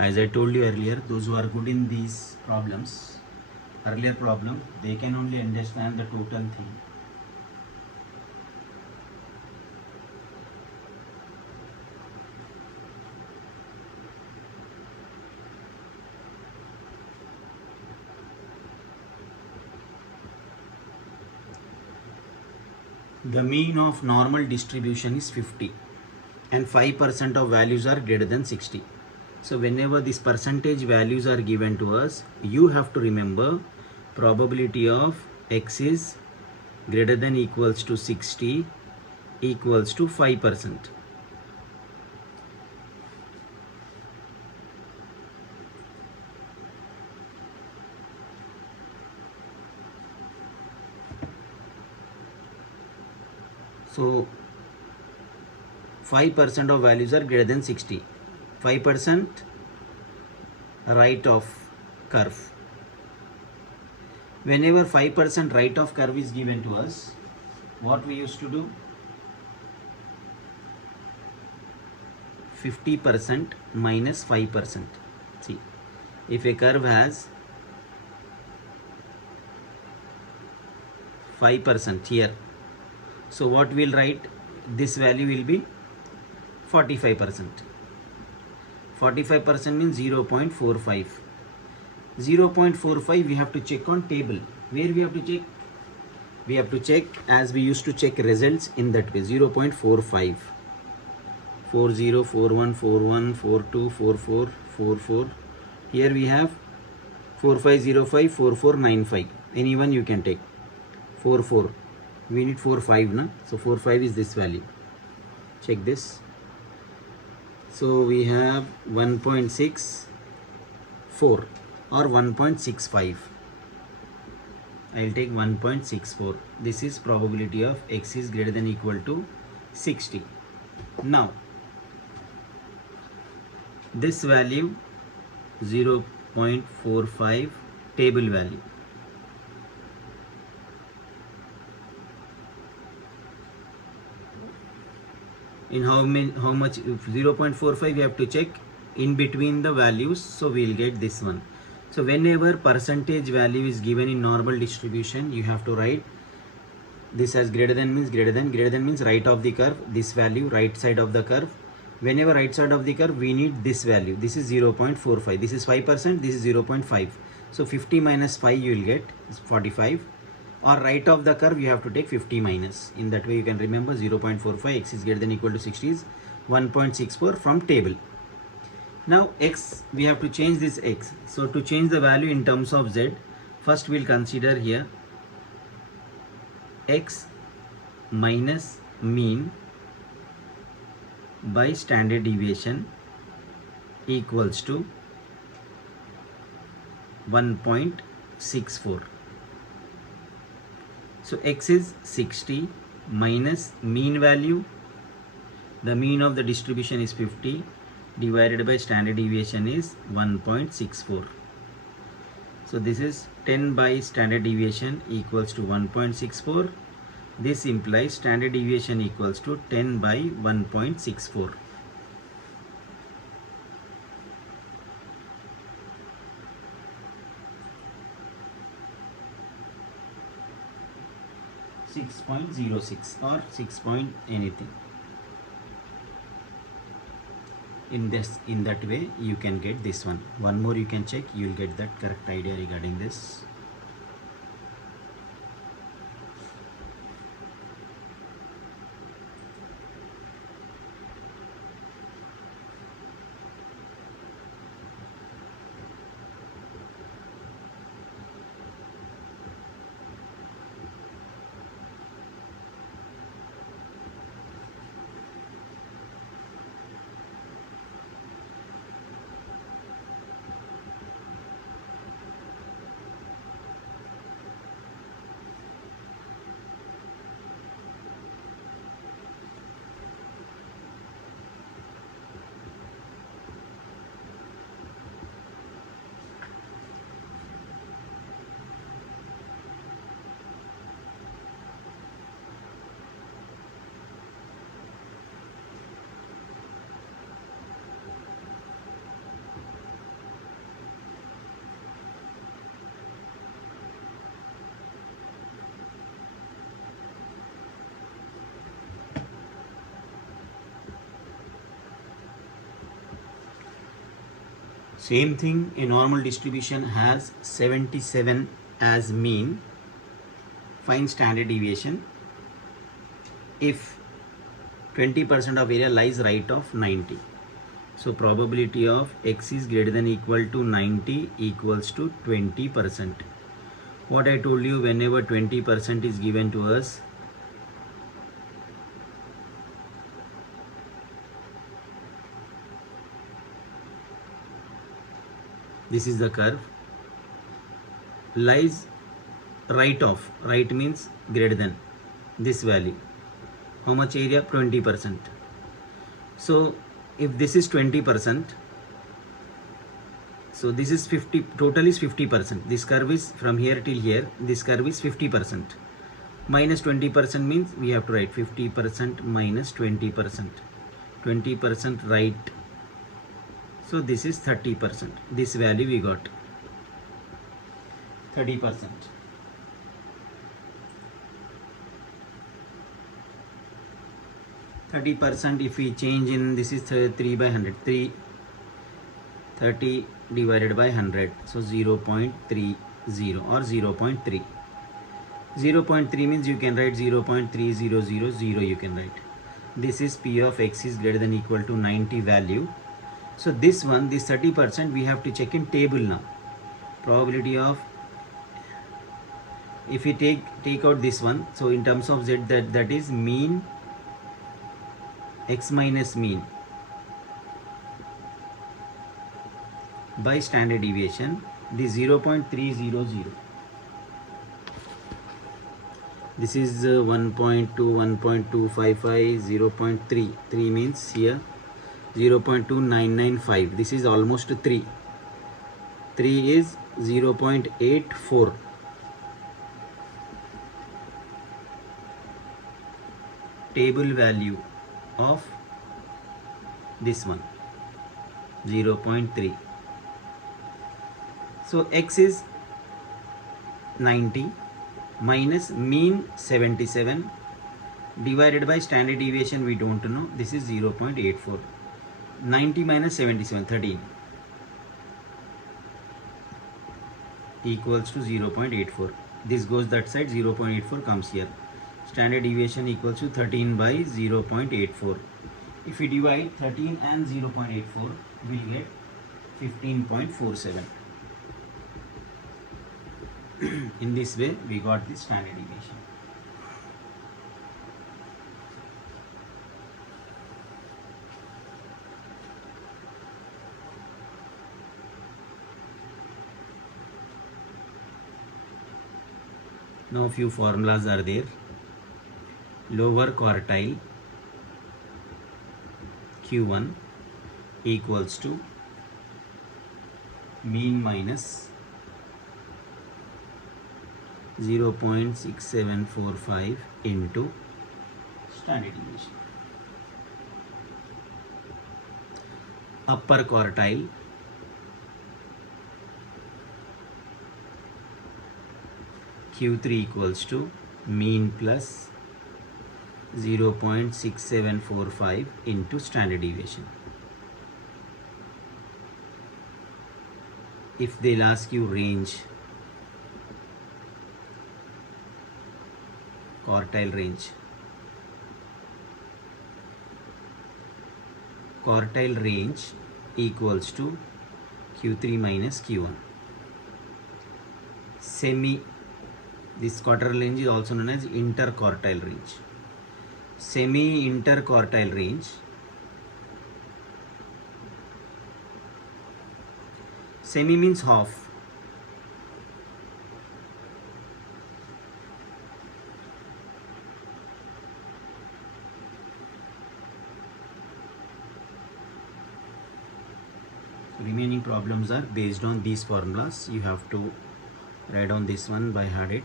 As I told you earlier, those who are good in these problems, earlier problem, they can only understand the total thing. The mean of normal distribution is 50 and 5% of values are greater than 60. So whenever these percentage values are given to us, you have to remember probability of x is greater than equals to 60 equals to 5%. So 5% of values are greater than 60. 5% right of curve. Whenever 5% right of curve is given to us, what we used to do? 50% minus 5%. See, if a curve has 5% here, so what we'll write? This value will be 45%. 45% means 0.45. 0.45 we have to check on table. Where we have to check? We have to check as we used to check results in that way. 0.45. 40, 41, 41, 42, 44, 44. Here we have 4505, 4495. Anyone you can take. 44. We need 45, na? So 45 is this value. Check this. So we have 1.64 or 1.65. I'll take 1.64. This is probability of x is greater than equal to 60. Now, this value 0.45 table value. In how much 0.45 we have to check in between the values, so we'll get this one. So whenever percentage value is given in normal distribution, you have to write this as greater than means greater than means right of the curve, this value right side of the curve. Whenever right side of the curve, we need this value. This is 0.45. This is 5%. This is 0.5. So 50 minus 5 you will get is 45. Or right of the curve you have to take 50 minus. In that way you can remember 0.45 x is greater than equal to 60 is 1.64 from table. Now x, we have to change this x. So to change the value in terms of z, first we'll consider here x minus mean by standard deviation equals to 1.64. So x is 60 minus mean value. The mean of the distribution is 50 divided by standard deviation is 1.64. So this is 10 by standard deviation equals to 1.64. This implies standard deviation equals to 10 by 1.64. .06 or 6 point anything. In that way you can get this one. One more you can check, you will get that correct idea regarding this. Same thing, a normal distribution has 77 as mean. Find standard deviation. if 20% of area lies right of 90. So probability of x is greater than equal to 90 equals to 20%. What I told you, whenever 20% is given to us, this is the curve, lies right of, right means greater than this value. How much area? 20%. So if this is 20%, so this is 50, total is 50%. This curve is from here till here, this curve is 50%. Minus 20% means we have to write 50% minus 20%. 20% right. So this is 30%. This value we got 30%. If we change in, this is 3 by 100, 30 divided by 100, so 0.30 or 0.3. 0.3 means you can write 0.3000, you can write. This is P of x is greater than equal to 90 value. So this one, this 30%, we have to check in table now. Probability of, if we take out this one, so in terms of z, that is mean x minus mean by standard deviation, the 0.300. This is 1.2, 1.255, 0.3. 3 means here 0.2995. This is almost 3. 3 is 0.84. Table value of this one 0.3. So x is 90 minus mean 77 divided by standard deviation, we don't know, this is 0.84. 90 minus 77, 13, equals to 0.84. This goes that side, 0.84 comes here. Standard deviation equals to 13 by 0.84. If we divide 13 and 0.84, we will get 15.47. In this way, we got the standard deviation. Now few formulas are there. Lower quartile Q1 equals to mean minus 0.6745 into standard deviation. Upper quartile Q3 equals to mean plus 0.6745 into standard deviation. If they'll ask you range, quartile range, equals to Q3 minus Q1. This quartile range is also known as interquartile range. Semi-interquartile range, semi means half. Remaining problems are based on these formulas. You have to write down this one by heart it.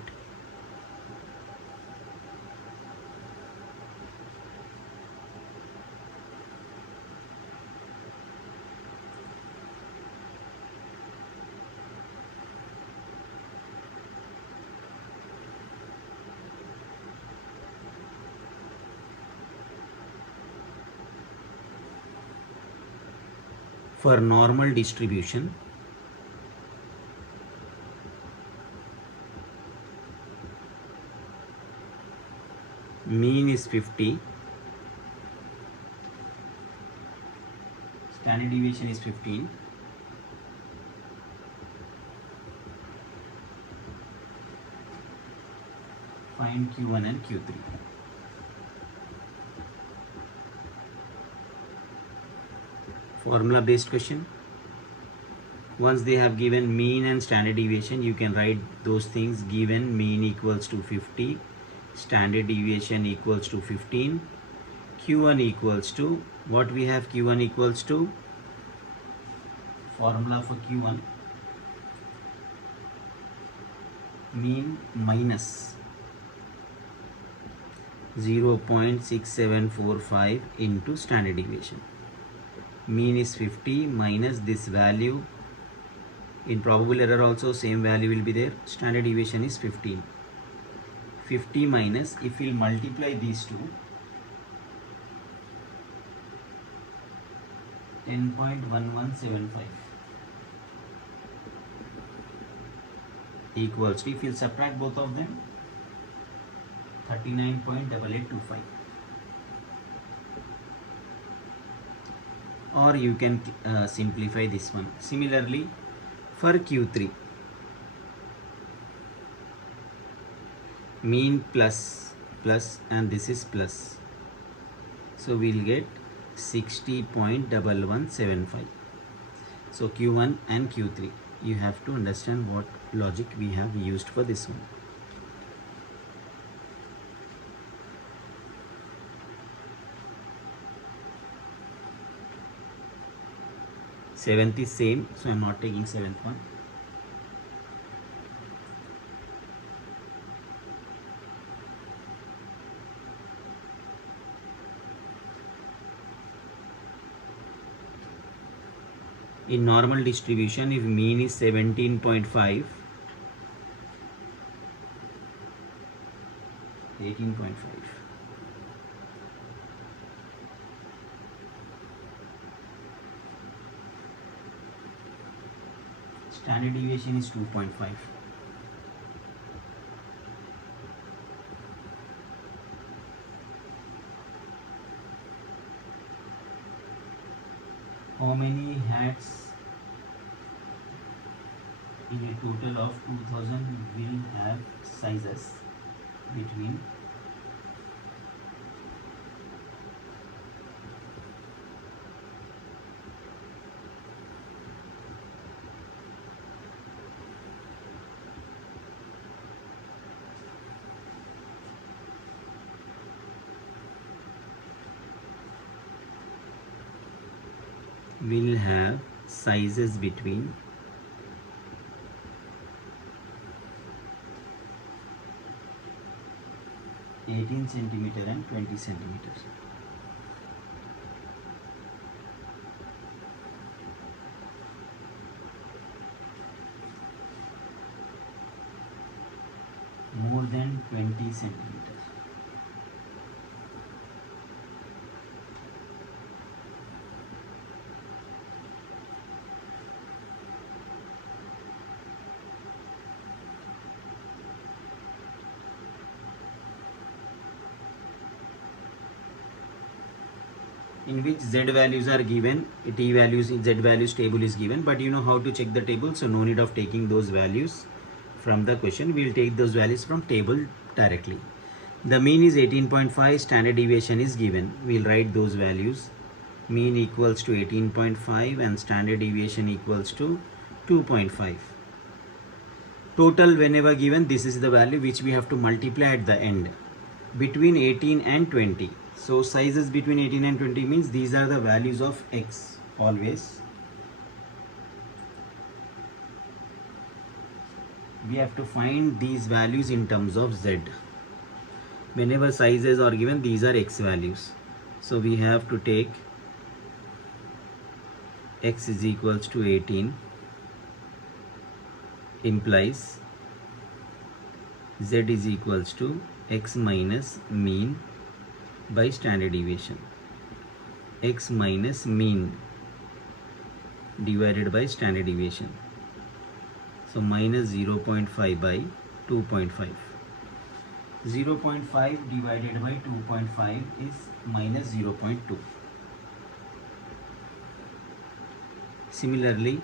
For normal distribution, mean is 50, standard deviation is 15. Find Q1 and Q3. Formula based question. Once they have given mean and standard deviation, you can write those things. Given mean equals to 50, standard deviation equals to 15, Q1 equals to, what we have Q1 equals to, formula for Q1, mean minus 0.6745 into standard deviation. Mean is 50 minus this value. In probable error also same value will be there. Standard deviation is 15. 50 minus, if we multiply these two, 10.1175 equals to, if you subtract both of them, 39.8825. Or you can simplify this one. Similarly, for Q3, mean plus and this is plus, so we'll get 60.1175. So Q1 and Q3, you have to understand what logic we have used for this one. 7th is same, so I'm not taking 7th one. In normal distribution, if mean is 17.5, 18.5, standard deviation is 2.5. How many hats in a total of 2000 will have sizes between will have sizes between 18 centimeter and 20 centimeters. More than 20 centimeters. In which z values are given, t values, z values table is given, but you know how to check the table, so no need of taking those values from the question. We will take those values from table directly. The mean is 18.5, standard deviation is given. We will write those values. Mean equals to 18.5 and standard deviation equals to 2.5. Total whenever given, this is the value which we have to multiply at the end between 18 and 20. So sizes between 18 and 20 means these are the values of x always. We have to find these values in terms of z. Whenever sizes are given, these are x values. So we have to take x is equals to 18 implies z is equals to x minus mean by standard deviation, x minus mean divided by standard deviation, so minus 0.5 by 2.5. 0.5 divided by 2.5 is minus 0.2. Similarly,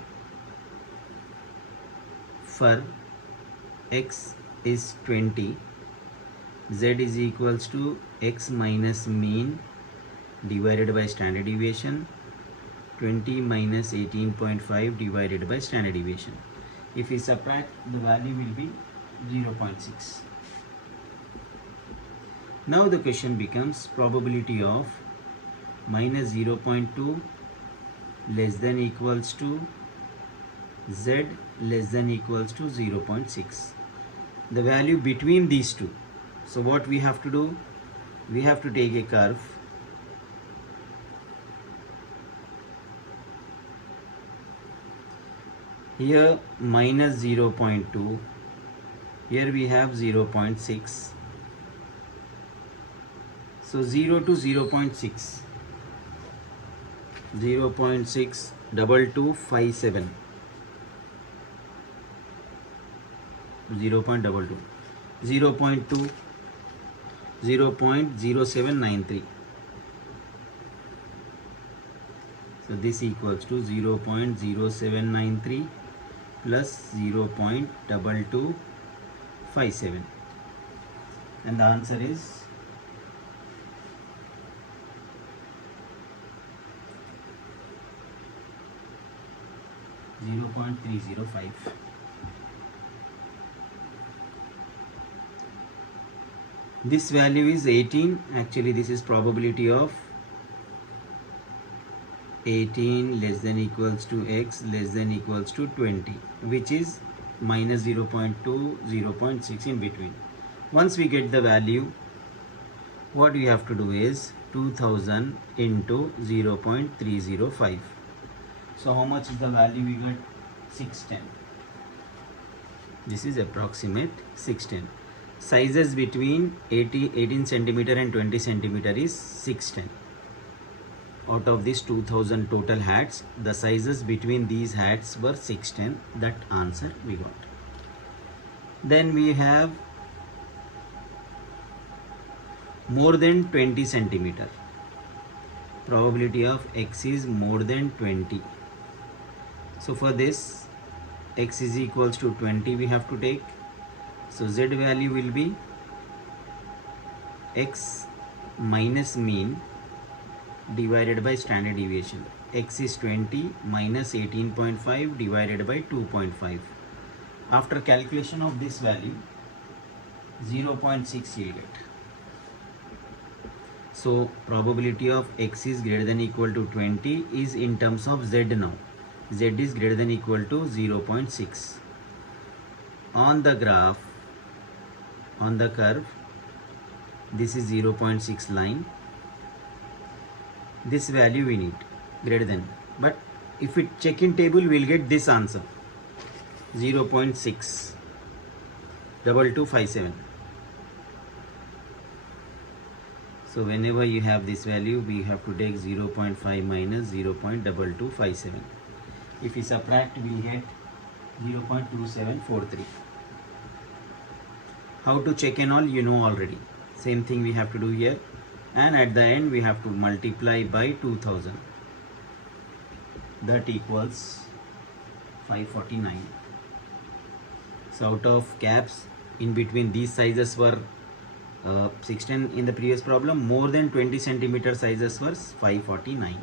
for x is 20, z is equals to x minus mean divided by standard deviation, 20 minus 18.5 divided by standard deviation. If we subtract, the value will be 0.6. Now the question becomes probability of minus 0.2 less than equals to z less than equals to 0.6. The value between these two. So what we have to do? We have to take a curve. Here minus 0.2. Here we have 0.6. So 0 to 0.6. 0.6 2257. 0.22. 0.2 0.0793. So this equals to 0.0793 plus 0.2257, and the answer is 0.305. This value is 18. Actually, this is probability of 18 less than equals to x less than equals to 20, which is minus 0.2, 0.6 in between. Once we get the value, what we have to do is 2000 into 0.305. So how much is the value we got? 610. This is approximate 610. Sizes between 18 centimeter and 20 centimeter is 610. Out of these 2000 total hats, the sizes between these hats were 610. That answer we got. Then we have more than 20 centimeter. Probability of x is more than 20. So for this, x is equals to 20 we have to take. So z value will be x minus mean divided by standard deviation. X is 20 minus 18.5 divided by 2.5. After calculation of this value, 0.6 you'll get. So probability of x is greater than equal to 20 is in terms of z now. Z is greater than equal to 0.6. On the graph, on the curve, this is 0.6 line. This value we need greater than, but if we check in table, we'll get this answer 0.6 2257. So whenever you have this value, we have to take 0.5 minus 0.2257. If we subtract, we get 0.2743. How to check and all you know already. Same thing we have to do here, and at the end we have to multiply by 2000. That equals 549. So out of caps, in between these sizes were 610 in the previous problem. More than 20 centimeter sizes were 549.